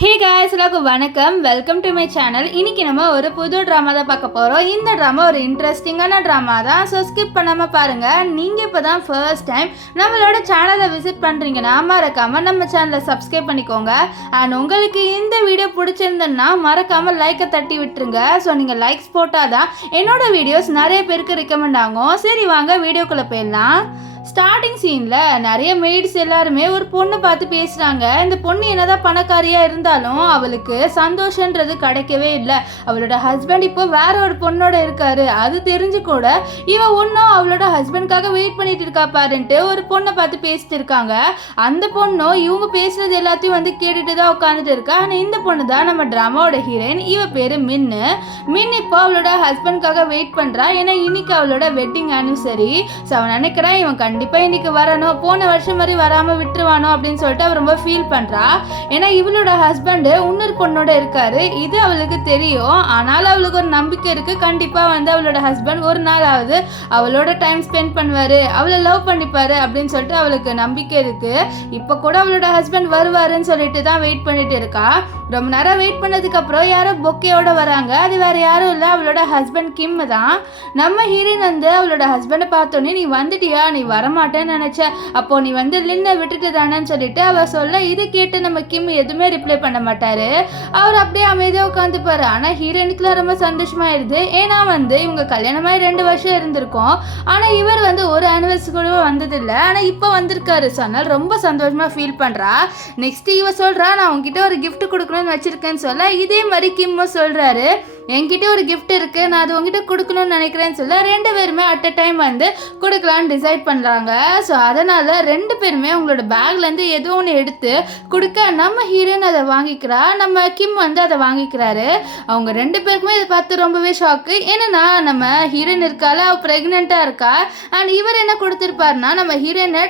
Hey guys, எல்லாருக்கும் வணக்கம். Welcome to my channel. இன்றைக்கி நம்ம ஒரு புது ட்ராமா தான் பார்க்க போகிறோம். இந்த ட்ராமா ஒரு இன்ட்ரெஸ்டிங்கான ட்ராமா தான். ஸோ ஸ்கிப் பண்ணாமல் பாருங்கள். நீங்கள் இப்போ தான் ஃபர்ஸ்ட் டைம் நம்மளோட சேனலை விசிட் பண்ணுறீங்கன்னா மறக்காமல் நம்ம சேனலை சப்ஸ்கிரைப் பண்ணிக்கோங்க. அண்ட் உங்களுக்கு இந்த வீடியோ பிடிச்சிருந்ததுன்னா மறக்காமல் லைக்கை தட்டி விட்டுருங்க. ஸோ நீங்கள் லைக்ஸ் போட்டால் தான் என்னோடய வீடியோஸ் நிறைய பேருக்கு ரெக்கமெண்ட் ஆகும். சரி வாங்க வீடியோக்குள்ளே போயிடலாம். ஸ்டார்டிங் சீனில் நிறைய மெய்ட்ஸ் எல்லாருமே ஒரு பொண்ணை பார்த்து பேசுகிறாங்க. இந்த பொண்ணு என்னதான் பணக்காரியாக இருந்தாலும் அவளுக்கு சந்தோஷன்றது கிடைக்கவே இல்லை. அவளோட ஹஸ்பண்ட் இப்போ வேற ஒரு பொண்ணோட இருக்காரு. அது தெரிஞ்சு கூட இவன் ஒன்றும் அவளோட ஹஸ்பண்ட்காக வெயிட் பண்ணிட்டு இருக்கா பாருன்ட்டு ஒரு பொண்ணை பார்த்து பேசிட்டு இருக்காங்க. அந்த பொண்ணும் இவங்க பேசுறது எல்லாத்தையும் வந்து கேட்டுட்டு தான் உட்காந்துட்டு இருக்கா. ஆனால் இந்த பொண்ணு தான் நம்ம ட்ராமாவோட ஹீரோயின். இவ பேர் மின்னு. இப்போ அவளோட ஹஸ்பண்ட்காக வெயிட் பண்ணுறா. ஏன்னா இன்னைக்கு அவளோட வெட்டிங் ஆனிவர்சரி. ஸோ அவன் நினைக்கிறான் இவன் கண்டிப்பாக இன்னைக்கு வரணும், போன வருஷம் மாதிரி வராமல் விட்டுருவானோ அப்படின்னு சொல்லிட்டு அவள் ரொம்ப ஃபீல் பண்ணுறா. ஏன்னா இவளோட ஹஸ்பண்டு இன்னொரு பொண்ணோட இருக்காரு. இது அவளுக்கு தெரியும். ஆனாலும் அவளுக்கு ஒரு நம்பிக்கை இருக்குது, கண்டிப்பாக வந்து அவளோட ஹஸ்பண்ட் ஒரு நாளாவது அவளோட டைம் ஸ்பெண்ட் பண்ணுவார், அவளை லவ் பண்ணிப்பாரு அப்படின்னு சொல்லிட்டு அவளுக்கு நம்பிக்கை இருக்குது. இப்போ கூட அவளோட ஹஸ்பண்ட் வருவாருன்னு சொல்லிட்டு தான் வெயிட் பண்ணிட்டு இருக்கா. ரொம்ப நேரம் வெயிட் பண்ணதுக்கப்புறம் யாரோ பொக்கையோட வராங்க. அது வேறு யாரும் இல்லை, அவளோட ஹஸ்பண்ட் கிம் தான். நம்ம ஹீரோயின் வந்து அவளோட ஹஸ்பண்டை பார்த்தோன்னே நீ வந்துட்டியா, நீ வரமாட்டேன்னு நினச்ச, அப்போ நீ வந்து லின்னை விட்டுட்டு தானேன்னு சொல்லிட்டு அவள் சொல்ல, இதை கேட்டு நம்ம கிம் எதுவுமே ரிப்ளை பண்ண மாட்டார். அவர் அப்படியே அமைதியாக உட்காந்துப்பாரு. ஆனால் ஹீரோயினுக்குலாம் ரொம்ப சந்தோஷமாயிருது. ஏன்னா வந்து இவங்க கல்யாணமாகி 2 வருஷம் இருந்திருக்கோம். ஆனால் இவர் வந்து ஒரு ஆனிவர்சரி கூட வந்ததில்லை. ஆனால் இப்போ வந்திருக்காரு. ஸோ அதனால் ரொம்ப சந்தோஷமாக ஃபீல் பண்ணுறா. நெக்ஸ்ட் இவ சொல்கிறா, நான் உங்ககிட்ட ஒரு கிஃப்ட் கொடுக்கணும்னு வச்சிருக்கேன்னு சொல்ல, இதே மாதிரி கிம்மும் சொல்கிறாரு, என்கிட்ட ஒரு கிஃப்ட் இருக்குது, நான் அது உங்ககிட்ட கொடுக்கணும்னு நினைக்கிறேன்னு சொல்ல 2 பேருமே அட் அ டைம் வந்து கொடுக்கலான்னு டிசைட் பண்ணுறாங்க. ஸோ அதனால் 2 பேருமே அவங்களோட பேக்லேருந்து ஏதோ ஒன்று எடுத்து கொடுக்க நம்ம ஹீரோயின் அதை வாங்கிக்கிறா, நம்ம கிம் வந்து அதை வாங்கிக்கிறாரு. அவங்க 2 பேருக்குமே இதை பார்த்து ரொம்பவே ஷாக்கு. ஏன்னா நம்ம ஹீரோயின் இருக்கால, அவள் ப்ரெக்னெண்ட்டாக இருக்கா. அண்ட் இவர் என்ன கொடுத்துருப்பாருனா நம்ம ஹீரோயினை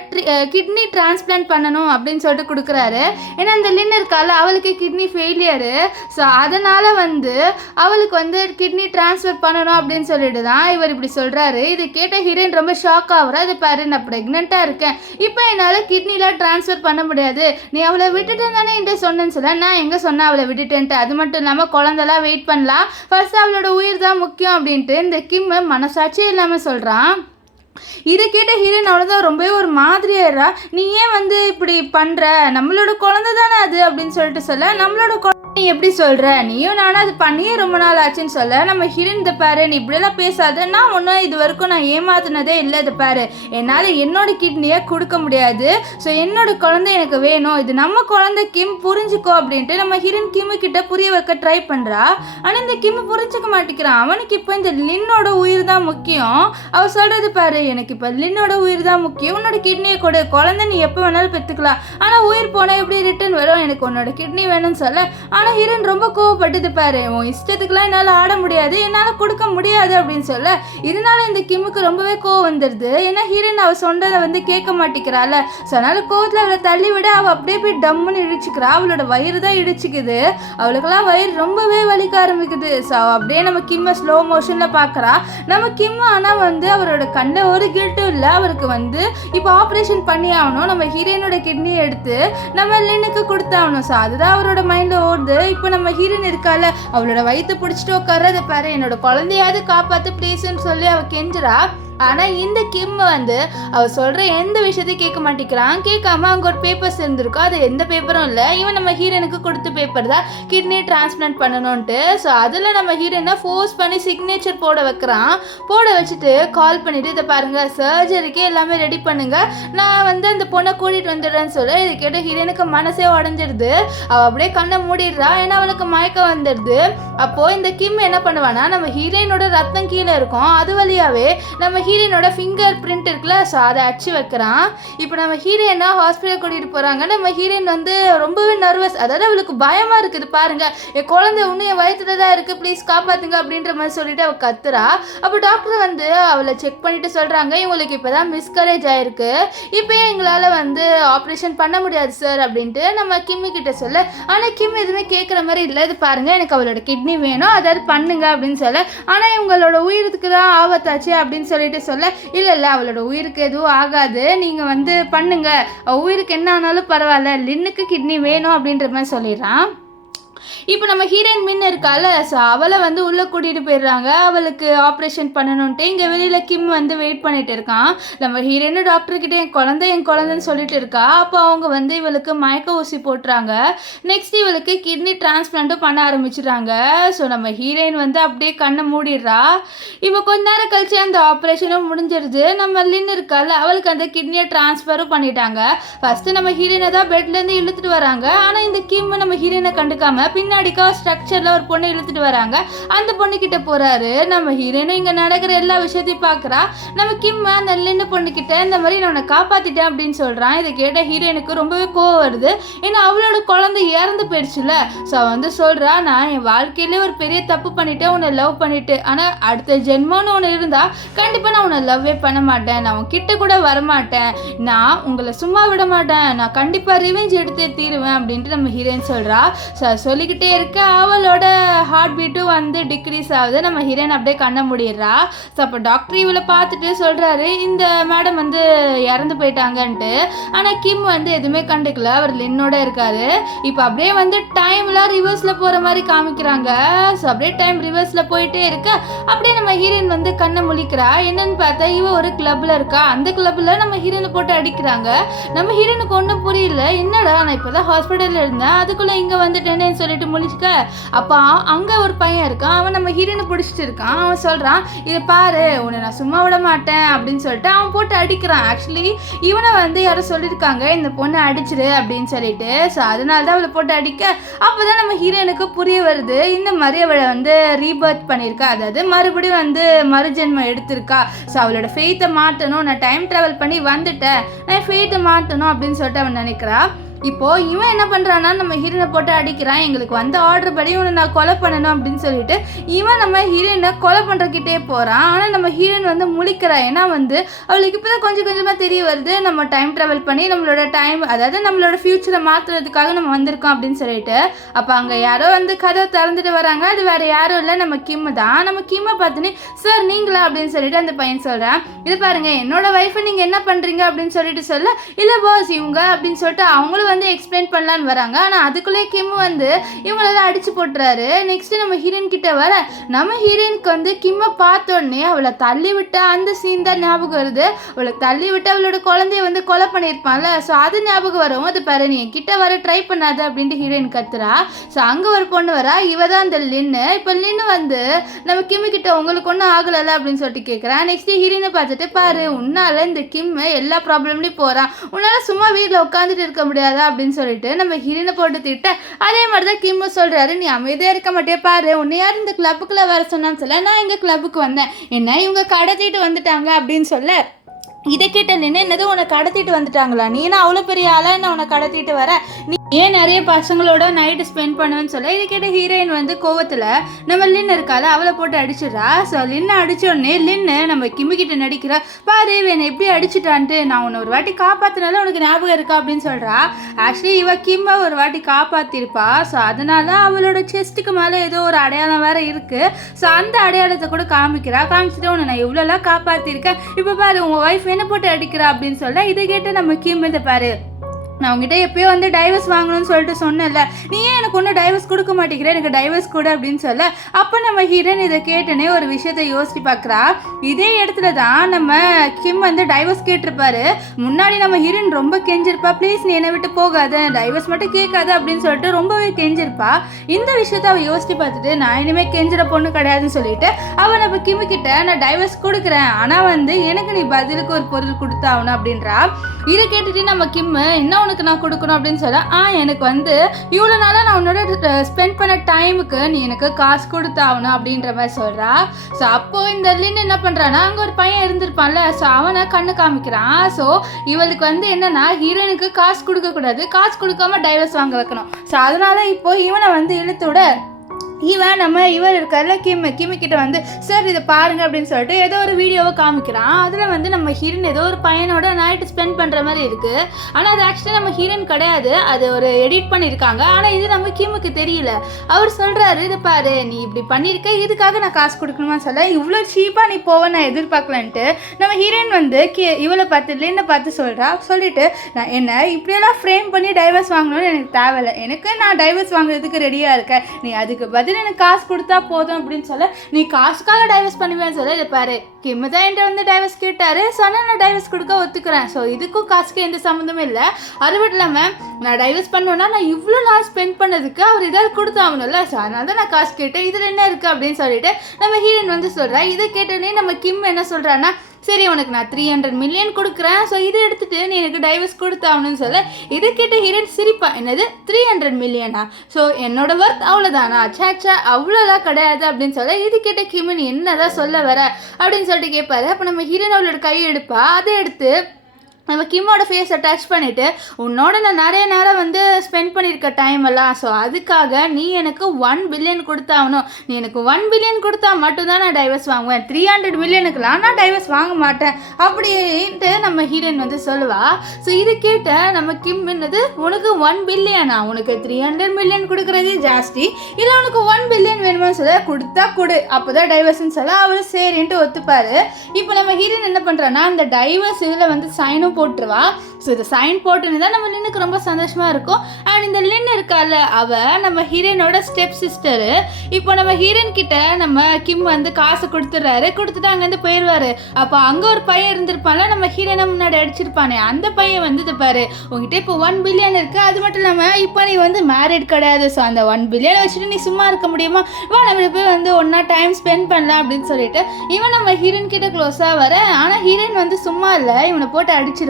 கிட்னி டிரான்ஸ்பிளான்ட் பண்ணணும் அப்படின்னு சொல்லிட்டு கொடுக்குறாரு. ஏன்னா அந்த லின் இருக்கால, அவளுக்கு கிட்னி ஃபெயிலியரு. ஸோ அதனால் வந்து அவளுக்கு வந்து கிட்னி டிரான்ஸ்ஃபர் பண்ணணும் அப்படின்னு சொல்லிட்டு தான் இவர் இப்படி சொல்கிறாரு. இது கேட்ட ஹீரோயின் ரொம்ப ஷாக் ஆகுறா. அது பாரு, நான் ப்ரெக்னெண்ட்டாக இருக்கேன், இப்போ என்னால் கிட்னிலாம் டிரான்ஸ்ஃபர் பண்ண முடியாது, நீ அவளை விட்டுட்டேன் தானே என்கிட்ட சொன்னேன்னு சொல்ல, நான் எங்கே சொன்னேன் அவளை விட்டுட்டேன்ட்டு, அது மட்டும் இல்லாமல் குழந்தெல்லாம் வெயிட் பண்ணலாம், ஃபர்ஸ்ட் அவளோட உயிர் தான் முக்கியம் அப்படின்ட்டு இந்த கிம் மனசாட்சியே இல்லாமல் சொல்கிறான். இதை கேட்ட ஹீரோயின் அவ்வளோதான் ரொம்பவே ஒரு மாதிரியாயிரா. நீ ஏன் வந்து இப்படி பண்ணுற, நம்மளோட குழந்தை தானே அது அப்படின்னு சொல்லிட்டு சொல்ல, நம்மளோட குழந்தை நீ எப்படி சொல்கிற, நீயும் நானும் அது பண்ணியே ரொம்ப நாள் ஆச்சுன்னு சொல்ல, நம்ம ஹீரோயின் இதை பாரு, நீ இப்படியெல்லாம் பேசாத, நான் ஒன்றும் இது வரைக்கும் நான் ஏமாத்தினதே இல்லை, இதை பாரு, என்னால் என்னோட கிட்னியை கொடுக்க முடியாது, ஸோ என்னோட குழந்தை எனக்கு வேணும், இது நம்ம குழந்தை கிம், புரிஞ்சுக்கோ அப்படின்ட்டு நம்ம ஹீரோயின் கிம்மு கிட்ட புரிய வைக்க ட்ரை பண்ணுறா. ஆனால் இந்த கிம்மு புரிஞ்சுக்க மாட்டேங்கிறான். அவனுக்கு இப்போ இந்த லின்னோட உயிர் தான் முக்கியம். அவள் சொல்கிறது பாரு, எனக்கு இப்போ லின்னோட உயிர் தான் முக்கியம், உன்னோட கிட்னியை கொடு, குழந்தை நீ எப்போ வேணாலும் பெற்றுக்கலாம், ஆனால் உயிர் போனால் எப்படி ரிட்டர்ன் வரும், எனக்கு உன்னோட கிட்னி வேணும்னு சொல்ல, ஆனால் ஹீரோயின் ரொம்ப கோவப்பட்டது பாரு, உன் இஷ்டத்துக்குலாம் என்னால் ஆட முடியாது, என்னால் கொடுக்க முடியாது அப்படின்னு சொல்ல, இதனால இந்த கிம்முக்கு ரொம்பவே கோவம் வந்துடுது. ஏன்னா ஹீரோயின் அவள் சொன்னதை வந்து கேட்க மாட்டேங்கிறாள். ஸோ அதனால கோவத்தில் அவளை தள்ளி விட அவள் அப்படியே போய் டம்முன்னு இடிச்சுக்கிறா. அவளோட வயிறு தான் இடிச்சுக்குது. அவளுக்கெல்லாம் வயிறு ரொம்பவே வலிக்க ஆரம்பிக்குது. ஸோ அப்படியே நம்ம கிம்மை ஸ்லோ மோஷனில் பார்க்குறா. நம்ம கிம் ஆனால் வந்து அவரோட கண்ணில் ஒரு கில்ட்டும் இல்லை. அவருக்கு வந்து இப்போ ஆப்ரேஷன் பண்ணி ஆகணும், நம்ம ஹீரோயினோட கிட்னியை எடுத்து நம்ம லின்னுக்கு கொடுத்தாகணும். ஸோ அதுதான் அவரோட மைண்டில் ஓடுது. இப்போ நம்ம ஹீரோயின் இருக்கால, அவளோட வயிற்று பிடிச்சிட்டு உட்கார்றத பாரு, என்னோட குழந்தையாவது காப்பாற்று ப்ளீஸ்ன்னு சொல்லி அவள் கெஞ்சுறா. ஆனால் இந்த கிம் வந்து அவள் சொல்கிற எந்த விஷயத்தையும் கேட்க மாட்டேங்கிறான். கேட்காம அங்கே ஒரு பேப்பர்ஸ் இருந்திருக்கோம், அது எந்த பேப்பரும் இல்லை, இவன் நம்ம ஹீரோனுக்கு கொடுத்த பேப்பர் தான் கிட்னி டிரான்ஸ்பிளான்ட் பண்ணணுன்ட்டு. ஸோ அதில் நம்ம ஹீரோனை ஃபோர்ஸ் பண்ணி சிக்னேச்சர் போட வைக்கிறான். போட வச்சுட்டு கால் பண்ணிவிட்டு, இதை பாருங்கள் சர்ஜரிக்கே எல்லாமே ரெடி பண்ணுங்கள், நான் வந்து அந்த பொண்ணை கூட்டிகிட்டு வந்துடுறேன்னு சொல்ல, இது கேட்ட ஹீரோனுக்கு மனசே உடஞ்சிடுது. அவள் அப்படியே கண்ணை மூடிடுறா. ஏன்னா அவளுக்கு மயக்கம் வந்துடுது. அப்போது இந்த கிம் என்ன பண்ணுவானா, நம்ம ஹீரோயினோட ரத்தம் கீழே இருக்கும், அது வழியாகவே நம்ம ஹீரோயினோட ஃபிங்கர் பிரிண்ட் இருக்குல்ல, ஸோ அதை அடிச்சு வைக்கிறான். இப்போ நம்ம ஹீரோயினா ஹாஸ்பிட்டல் கூட்டிகிட்டு போகிறாங்க. நம்ம ஹீரோயின் வந்து ரொம்பவே நர்வஸ், அதாவது அவளுக்கு பயமாக இருக்குது. பாருங்கள், என் குழந்தை இன்னும் என் வயிற்றுல தான் இருக்குது, ப்ளீஸ் காப்பாற்றுங்க அப்படின்ற மாதிரி சொல்லிட்டு அவள் கத்துறா. அப்போ டாக்டர் வந்து அவளை செக் பண்ணிவிட்டு சொல்கிறாங்க, இவங்களுக்கு இப்போ தான் மிஸ்கரேஜ் ஆகிருக்கு, இப்போ எங்களால் வந்து ஆப்ரேஷன் பண்ண முடியாது சார் அப்படின்ட்டு நம்ம கிம்மி கிட்ட சொல்ல. ஆனால் கிம் எதுவுமே கேட்குற மாதிரி இல்லை. இது பாருங்கள், எனக்கு அவளோட கிட்னி வேணும், அதாவது பண்ணுங்க அப்படின்னு சொல்ல. ஆனால் இவங்களோட உயிருக்கு தான் ஆபத்தாச்சு அப்படின்னு சொல்லிட்டு சொல்ல, இல்லை அவளோட உயிருக்கு எதுவும் ஆகாது, நீங்கள் வந்து பண்ணுங்க, உயிருக்கு என்ன ஆனாலும் பரவாயில்ல, லின்னுக்கு கிட்னி வேணும் அப்படின்ற மாதிரி சொல்லிடுறான். இப்போ நம்ம ஹீரோயின் மின் இருக்கால, ஸோ அவளை வந்து உள்ளே கூட்டிகிட்டு போயிடுறாங்க. அவளுக்கு ஆப்ரேஷன் பண்ணணுன்ட்டு இங்கே வெளியில் கிம் வந்து வெயிட் பண்ணிட்டு இருக்கான். நம்ம ஹீரோயின் டாக்டர்கிட்ட என் குழந்தைன்னு சொல்லிட்டு இருக்கா. அப்போ அவங்க வந்து இவளுக்கு மயக்க ஊசி போட்டுறாங்க. நெக்ஸ்ட் இவளுக்கு கிட்னி டிரான்ஸ்பிளான்ட்டும் பண்ண ஆரம்பிச்சிடுறாங்க. ஸோ நம்ம ஹீரோயின் வந்து அப்படியே கண்ணை மூடிடுறா. இப்போ கொஞ்ச நேரம் கழிச்சு அந்த ஆப்ரேஷனும் முடிஞ்சிருது. நம்ம லின் இருக்கால, அவளுக்கு அந்த கிட்னியை டிரான்ஸ்ஃபரும் பண்ணிட்டாங்க. ஃபஸ்ட்டு நம்ம ஹீரோயினை தான் பெட்லேருந்து இழுத்துட்டு வராங்க. ஆனால் இந்த கிம் நம்ம ஹீரோயினை கண்டுக்காம பின்னாடிக்கா ஸ்ட்ரக்சர்ல ஒரு பொண்ணை இழுத்துட்டு வராங்க. அந்த பொண்ணு கிட்ட போறாரு. நம்ம ஹீரோயினும் இங்க நடக்கிற எல்லா விஷயத்தையும் பாக்குறா. நம்ம கிம் அந்த லின்னு பொண்ணு கிட்ட இந்த மாதிரி நான் உன்னை காப்பாத்திட்டேன் அப்படின்னு சொல்றான். இதை கேட்ட ஹீரோயினுக்கு ரொம்பவே கோவம் வருது. ஏன்னா அவளோட குழந்தை இறந்து போயிடுச்சுல. ஸோ வந்து சொல்றா, நான் என் வாழ்க்கையிலே ஒரு பெரிய தப்பு பண்ணிட்டேன், உன்னை லவ் பண்ணிட்டு. ஆனா அடுத்த ஜென்மம்னு ஒன்று இருந்தா கண்டிப்பா நான் உன்னை லவ்வே பண்ண மாட்டேன், நான் உன் கிட்ட கூட வரமாட்டேன், நான் உங்களை சும்மா விட மாட்டேன், நான் கண்டிப்பா ரிவெஞ்ச் எடுத்தே தீருவேன் அப்படின்ட்டு நம்ம ஹீரோயின் சொல்றா. சொல்லிக்கிட்டே இருக்க அவளோட ஹார்ட் பீட்டும் வந்து டிக்ரீஸ் ஆகுது. நம்ம ஹீரோயின் அப்படியே கண்ண முடிடுறா. ஸோ அப்போ டாக்டர் இவளை பார்த்துட்டு சொல்கிறாரு, இந்த மேடம் வந்து இறந்து போயிட்டாங்கன்ட்டு. ஆனால் கிம் வந்து எதுவுமே கண்டுக்கல, அவர் லின்னோட இருக்காரு. இப்போ அப்படியே வந்து டைம்லாம் ரிவர்ஸில் போகிற மாதிரி காமிக்கிறாங்க. ஸோ அப்படியே டைம் ரிவர்ஸில் போயிட்டே இருக்க அப்படியே நம்ம ஹீரோயின் வந்து கண்ணை முழிக்கிறா. என்னன்னு பார்த்தா இவ ஒரு கிளப்பில் இருக்கா. அந்த கிளப்பில் நம்ம ஹீரோயினை போட்டு அடிக்கிறாங்க. நம்ம ஹீரோயினுக்கு ஒன்றும் புரியல, என்னடா நான் இப்போ தான் ஹாஸ்பிட்டலில் இருந்தேன், அதுக்குள்ளே இங்கே வந்துட்டேன்னு சொல்லிட்டு முழிச்சுக்க. அப்போ அங்கே ஒரு பையன் இருக்கான். அவன் நம்ம ஹீரோயினை பிடிச்சிட்டு இருக்கான். அவன் சொல்கிறான், இதை பாரு, உன்னை நான் சும்மா விட மாட்டேன் அப்படின்னு சொல்லிட்டு அவன் போட்டு அடிக்கிறான். ஆக்சுவலி இவனை வந்து யாரோ சொல்லியிருக்காங்க இந்த பொண்ணை அடிச்சிரு அப்படின்னு சொல்லிட்டு. ஸோ அதனால தான் அவளை போட்டு அடிக்க. அப்போ தான் நம்ம ஹீரோயினுக்கு புரிய வருது, இந்த மாதிரி அவளை வந்து ரீபர்த் பண்ணியிருக்கா, அதாவது மறுபடியும் வந்து மறுஜென்மம் எடுத்திருக்கா. ஸோ அவளோட ஃபெய்த்தை மாற்றணும், நான் டைம் ட்ராவல் பண்ணி வந்துட்டேன், நான் ஃபெய்த்தை மாற்றணும் அப்படின்னு சொல்லிட்டு அவன் நினைக்கிறா. இப்போ இவன் என்ன பண்றான்னா நம்ம ஹீரோயினை போட்டு அடிக்கிறான். எங்களுக்கு வந்த ஆர்டர் படி இவனை நான் கொலை பண்ணணும் அப்படின்னு சொல்லிட்டு இவன் நம்ம ஹீரோயினை கொலை பண்றக்கிட்டே போறான். ஆனால் நம்ம ஹீரோயின் வந்து முழிக்கிறா. ஏன்னா வந்து அவளுக்கு இப்போதான் கொஞ்சம் கொஞ்சமாக தெரிய வருது, நம்ம டைம் ட்ராவல் பண்ணி நம்மளோட டைம், அதாவது நம்மளோட ஃபியூச்சரை மாற்றுறதுக்காக நம்ம வந்திருக்கோம் அப்படின்னு சொல்லிட்டு. அப்போ அங்கே யாரோ வந்து கதை திறந்துட்டு வராங்க. அது வேற யாரும் இல்லை, நம்ம கிம் தான். நம்ம கிம்மை பார்த்துன்னு, சார் நீங்களா அப்படின்னு சொல்லிட்டு அந்த பையன் சொல்றான், இது பாருங்க என்னோட ஒய்ஃபை நீங்க என்ன பண்றீங்க அப்படின்னு சொல்லிட்டு சொல்ல, இல்ல பாஸ் இவங்க அப்படின்னு சொல்லிட்டு அவங்களும் வந்து எக்ஸ்பிளைன் பண்ணலான்னு வராங்க. ஆனால் அதுக்குள்ளே கிம் வந்து இவங்களெல்லாம் அடிச்சு போட்டுறாரு. நெக்ஸ்ட் நம்ம ஹீரோயின் கிட்ட வர, நம்ம ஹீரோயினுக்கு வந்து கிம்மை பார்த்தோன்னே அவளை தள்ளி விட்ட அந்த சீன் தான் ஞாபகம் வருது. அவளை தள்ளி விட்டு அவளோட குழந்தைய வந்து கொலை பண்ணியிருப்பான்ல, ஸோ அது ஞாபகம் வரும். அது பாரு நீ கிட்ட வர ட்ரை பண்ணாது அப்படின்ட்டு ஹீரோயின் கத்துறா. ஸோ அங்கே ஒரு பொண்ணு வரா, இவ தான் அந்த லின்னு. இப்போ லின்னு வந்து நம்ம கிம்மு கிட்ட உங்களுக்கு ஒன்றும் ஆகலை அப்படின்னு சொல்லிட்டு கேட்குறான். நெக்ஸ்ட் ஹீரோயினை பார்த்துட்டு, பாரு உன்னால இந்த கிம்மு எல்லா ப்ராப்ளம்லையும் போகிறான், உன்னால சும்மா வீட்டில் உட்காந்துட்டு இருக்க முடியாதா அப்படின்னு சொல்லிட்டு நம்ம ஹீரோயினை போட்டு திட்ட. அதே மாதிரி தான் கிம்மு சொல்றாரு, நீ அமைதியாக இருக்க மாட்டே, பாரு உன்னை யார் இந்த கிளப்புக்குள்ள வர சொன்னான்னு சொல்ல, நான் எங்கள் கிளப்புக்கு வந்தேன், என்ன இவங்க கடத்திட்டு வந்துட்டாங்க அப்படின்னு சொல்ல. இதை கேட்ட நின்று என்னது உன்னை கடத்திட்டு வந்துட்டாங்களா, நீ என்ன அவ்வளோ பெரிய ஆளா என்ன உன்னை கடத்திட்டு வர, நீ ஏன் நிறைய பசங்களோட நைட்டு ஸ்பெண்ட் பண்ணுவேன்னு சொல்ல. இதை கேட்ட ஹீரோயின் வந்து கோவத்தில் நம்ம லின்னு இருக்கால அவளை போட்டு அடிச்சிடறா. ஸோ லின்னு அடித்தோடனே லின்னு நம்ம கிம்மிக்கிட்ட நடிக்கிறா, பாரு என்னை எப்படி அடிச்சிட்டான்ட்டு, நான் உன்னை ஒரு வாட்டி காப்பாற்றினால உனக்கு ஞாபகம் இருக்கா அப்படின்னு சொல்கிறா. ஆக்சுவலி இவ கிம்மை ஒரு வாட்டி காப்பாற்றிருப்பா. ஸோ அதனால அவளோட செஸ்ட்டுக்கு மேலே ஏதோ ஒரு அடையாளம் வேற இருக்குது. ஸோ அந்த அடையாளத்தை கூட காமிச்சிட்டு உன்னை நான் இவ்வளோலாம் காப்பாற்றிருக்கேன், இப்போ பாரு உங்கள் ஒய்ஃப் என்ன போட்டு அடிக்கிறா அப்படின்னு சொல்ல. இதை கேட்டு நம்ம கிம் இதை பாரு, நான் உங்ககிட்ட எப்பயோ வந்து டைவர்ஸ் வாங்கணும்னு சொல்லிட்டு சொன்னேன்ல, நீ ஏன் எனக்கு ஒன்றும் டைவர்ஸ் கொடுக்க மாட்டேங்கிற, எனக்கு டைவர்ஸ் கொடு அப்படின்னு சொல்ல. அப்போ நம்ம ஹீரோயின் இதை கேட்டனே ஒரு விஷயத்தை யோசிச்சு பார்க்குறா. இதே இடத்துல தான் நம்ம கிம் வந்து டைவர்ஸ் கேட்டிருப்பாரு. முன்னாடி நம்ம ஹீரோயின் ரொம்ப கெஞ்சிருப்பா, ப்ளீஸ் நீ என்னை விட்டு போகாத, டைவர்ஸ் மட்டும் கேட்காத அப்படின்னு சொல்லிட்டு ரொம்பவே கெஞ்சிருப்பா. இந்த விஷயத்த அவள் யோசிச்சு பார்த்துட்டு, நான் இனிமேல் கெஞ்சிற பொண்ணு கிடையாதுன்னு சொல்லிட்டு அவன் நம்ம கிம்மு கிட்ட நான் டைவர்ஸ் கொடுக்குறேன், ஆனால் வந்து எனக்கு நீ பதிலுக்கு ஒரு பொருள் கொடுத்தாகணும் அப்படின்றா. இதை கேட்டுட்டு நம்ம கிம்மு என்ன உனக்கு நான் கொடுக்கணும் அப்படின்னு சொல்ல, எனக்கு வந்து இவ்வளோ நாளாக நான் உன்னோட ஸ்பெண்ட் பண்ண டைமுக்கு நீ எனக்கு காசு கொடுத்தாகணும் அப்படின்ற மாதிரி சொல்கிறா. ஸோ அப்போது இந்த லின்னு என்ன பண்ணுறான்னா, அங்கே ஒரு பையன் இருந்திருப்பான்ல, ஸோ அவனை கண்ணு காமிக்கிறான். ஸோ இவளுக்கு வந்து என்னென்னா ஹீரோயினுக்கு காசு கொடுக்கக்கூடாது, காசு கொடுக்காம டைவர்ஸ் வாங்க வைக்கணும். ஸோ அதனால் இப்போ இவனை வந்து இழுத்து விட இவர் இருக்கார்ல கிம்மு கிட்ட வந்து சார் இதை பாருங்க அப்படின்னு சொல்லிட்டு ஏதோ ஒரு வீடியோவை காமிக்கிறான். அதில் வந்து நம்ம ஹீரோயின் ஏதோ ஒரு பையனோட நைட்டு ஸ்பெண்ட் பண்ணுற மாதிரி இருக்குது. ஆனால் அது ஆக்சுவலி நம்ம ஹீரோயின் கிடையாது, அது ஒரு எடிட் பண்ணியிருக்காங்க. ஆனால் இது நம்ம கிம்முக்கு தெரியல. அவர் சொல்கிறாரு, இது பாரு நீ இப்படி பண்ணியிருக்க, இதுக்காக நான் காசு கொடுக்கணுமா சொல்ல, இவ்வளோ சீப்பாக நீ போவேன் நான் எதிர்பார்க்கலன்ட்டு நம்ம ஹீரோயின் வந்து இவளை பார்த்து லின்னை பார்த்து சொல்லிட்டு நான் என்ன இப்படியெல்லாம் ஃப்ரேம் பண்ணி டைவர்ஸ் வாங்கணும்னு எனக்கு தேவையில்லை, எனக்கு நான் டைவர்ஸ் வாங்குறதுக்கு ரெடியாக இருக்கேன், நீ அதுக்கு பதில் எனக்கு காசு கொடுத்தா போதும் அப்படின்னு சொல்ல, நீ காசுக்காக டைவர்ஸ் பண்ணுவேன்னு சொல்ல, இதை பாரு கிம்மு தான் என்கிட்ட வந்து டைவர்ஸ் கேட்டாரு, சொன்னால் நான் டைவர்ஸ் கொடுக்க ஒத்துக்கிறேன். ஸோ இதுக்கும் காசுக்கு எந்த சம்மந்தமும் இல்லை. அது மட்டும் இல்லாமல் நான் டைவர்ஸ் பண்ணோன்னா நான் இவ்வளோ நாள் ஸ்பெண்ட் பண்ணதுக்கு அவர் ஏதாவது கொடுத்தாகணும்ல, ஸோ அதனால தான் நான் காசு கேட்டேன், இதில் என்ன இருக்குது அப்படின்னு சொல்லிட்டு நம்ம ஹீரோயின் வந்து சொல்கிறா. இதை கேட்டோன்னே நம்ம கிம் என்ன சொல்கிறான்னா, சரி உனக்கு நான் 300 மில்லியன் கொடுக்குறேன், ஸோ இதை எடுத்துகிட்டு நீ எனக்கு டைவர்ஸ் கொடுத்தாகணும்னு சொல்ல, இதை கேட்ட ஹீரோயின் சிரிப்பா, என்னது 300 மில்லியனா, ஸோ என்னோட ஒர்த் அவ்வளோதானா, அச்சாச்சா அவ்வளோலாம் கிடையாது அப்படின்னு சொல்ல, இது கேட்ட கிம் நீ என்னதான் சொல்ல வர அப்படின்னு சொல்லிட்டு கேட்பாரு. அப்போ நம்ம ஹீரோயின் அவளோட கையை எடுப்பா, அதை எடுத்து நம்ம கிம்மோட ஃபேஸை டச் பண்ணிவிட்டு, உன்னோட நான் நிறைய நேரம் வந்து ஸ்பெண்ட் பண்ணியிருக்க டைம் எல்லாம், ஸோ அதுக்காக நீ எனக்கு 1 பில்லியன் கொடுத்தாகணும், நீ எனக்கு 1 பில்லியன் கொடுத்தா மட்டும்தான் நான் டைவர்ஸ் வாங்குவேன், 300 மில்லியனுக்குலாம் நான் டைவர்ஸ் வாங்க மாட்டேன் அப்படின்ட்டு நம்ம ஹீரோயின் வந்து சொல்லுவா. ஸோ இது கேட்ட நம்ம கிம் என்னது உனக்கு 1 பில்லியனா, உனக்கு 300 மில்லியன் கொடுக்குறதே ஜாஸ்தி, இல்லை உனக்கு 1 பில்லியன் வேணுமான்னு சொல்ல, கொடுத்தா கொடு அப்போ தான் டைவர்ஸ்ன்னு சொல்ல, அவர் சரின்ட்டு ஒத்துப்பாரு. இப்போ நம்ம ஹீரோயின் என்ன பண்ணுறான்னா, அந்த டைவர்ஸ் இதில் வந்து சைனும் போட்டுருவா. ஸோ இதை சைன் போட்டுன்னு தான் நம்ம லின்னுக்கு ரொம்ப சந்தோஷமாக இருக்கும். அண்ட் இந்த லின் இருக்கால, அவள் நம்ம ஹீரோயினோட ஸ்டெப் சிஸ்டரு. இப்போ நம்ம ஹீரோயின் கிட்ட நம்ம கிம் வந்து காசு கொடுத்துட்டு அங்கேருந்து போயிடுவார். அப்போ அங்கே ஒரு பையன் இருந்திருப்பான்ல, நம்ம ஹீரோயினை முன்னாடி அடிச்சிருப்பானே, அந்த பையன் வந்து இது பாரு உங்ககிட்ட இப்போ 1 பில்லியன் இருக்குது, அது மட்டும் இல்லாமல் இப்போ நீ வந்து மேரிட் கிடையாது, ஸோ அந்த 1 பில்லியனை வச்சுட்டு நீ சும்மா இருக்க முடியுமா, வா நம்ம போய் வந்து ஒன்றா டைம் ஸ்பெண்ட் பண்ணலாம் அப்படின்னு சொல்லிட்டு இவன் நம்ம ஹீரோயின் கிட்ட க்ளோஸாக வர. ஆனால் ஹீரோயின் வந்து சும்மா இல்லை, இவனை போட்டு அடிச்சிட்டு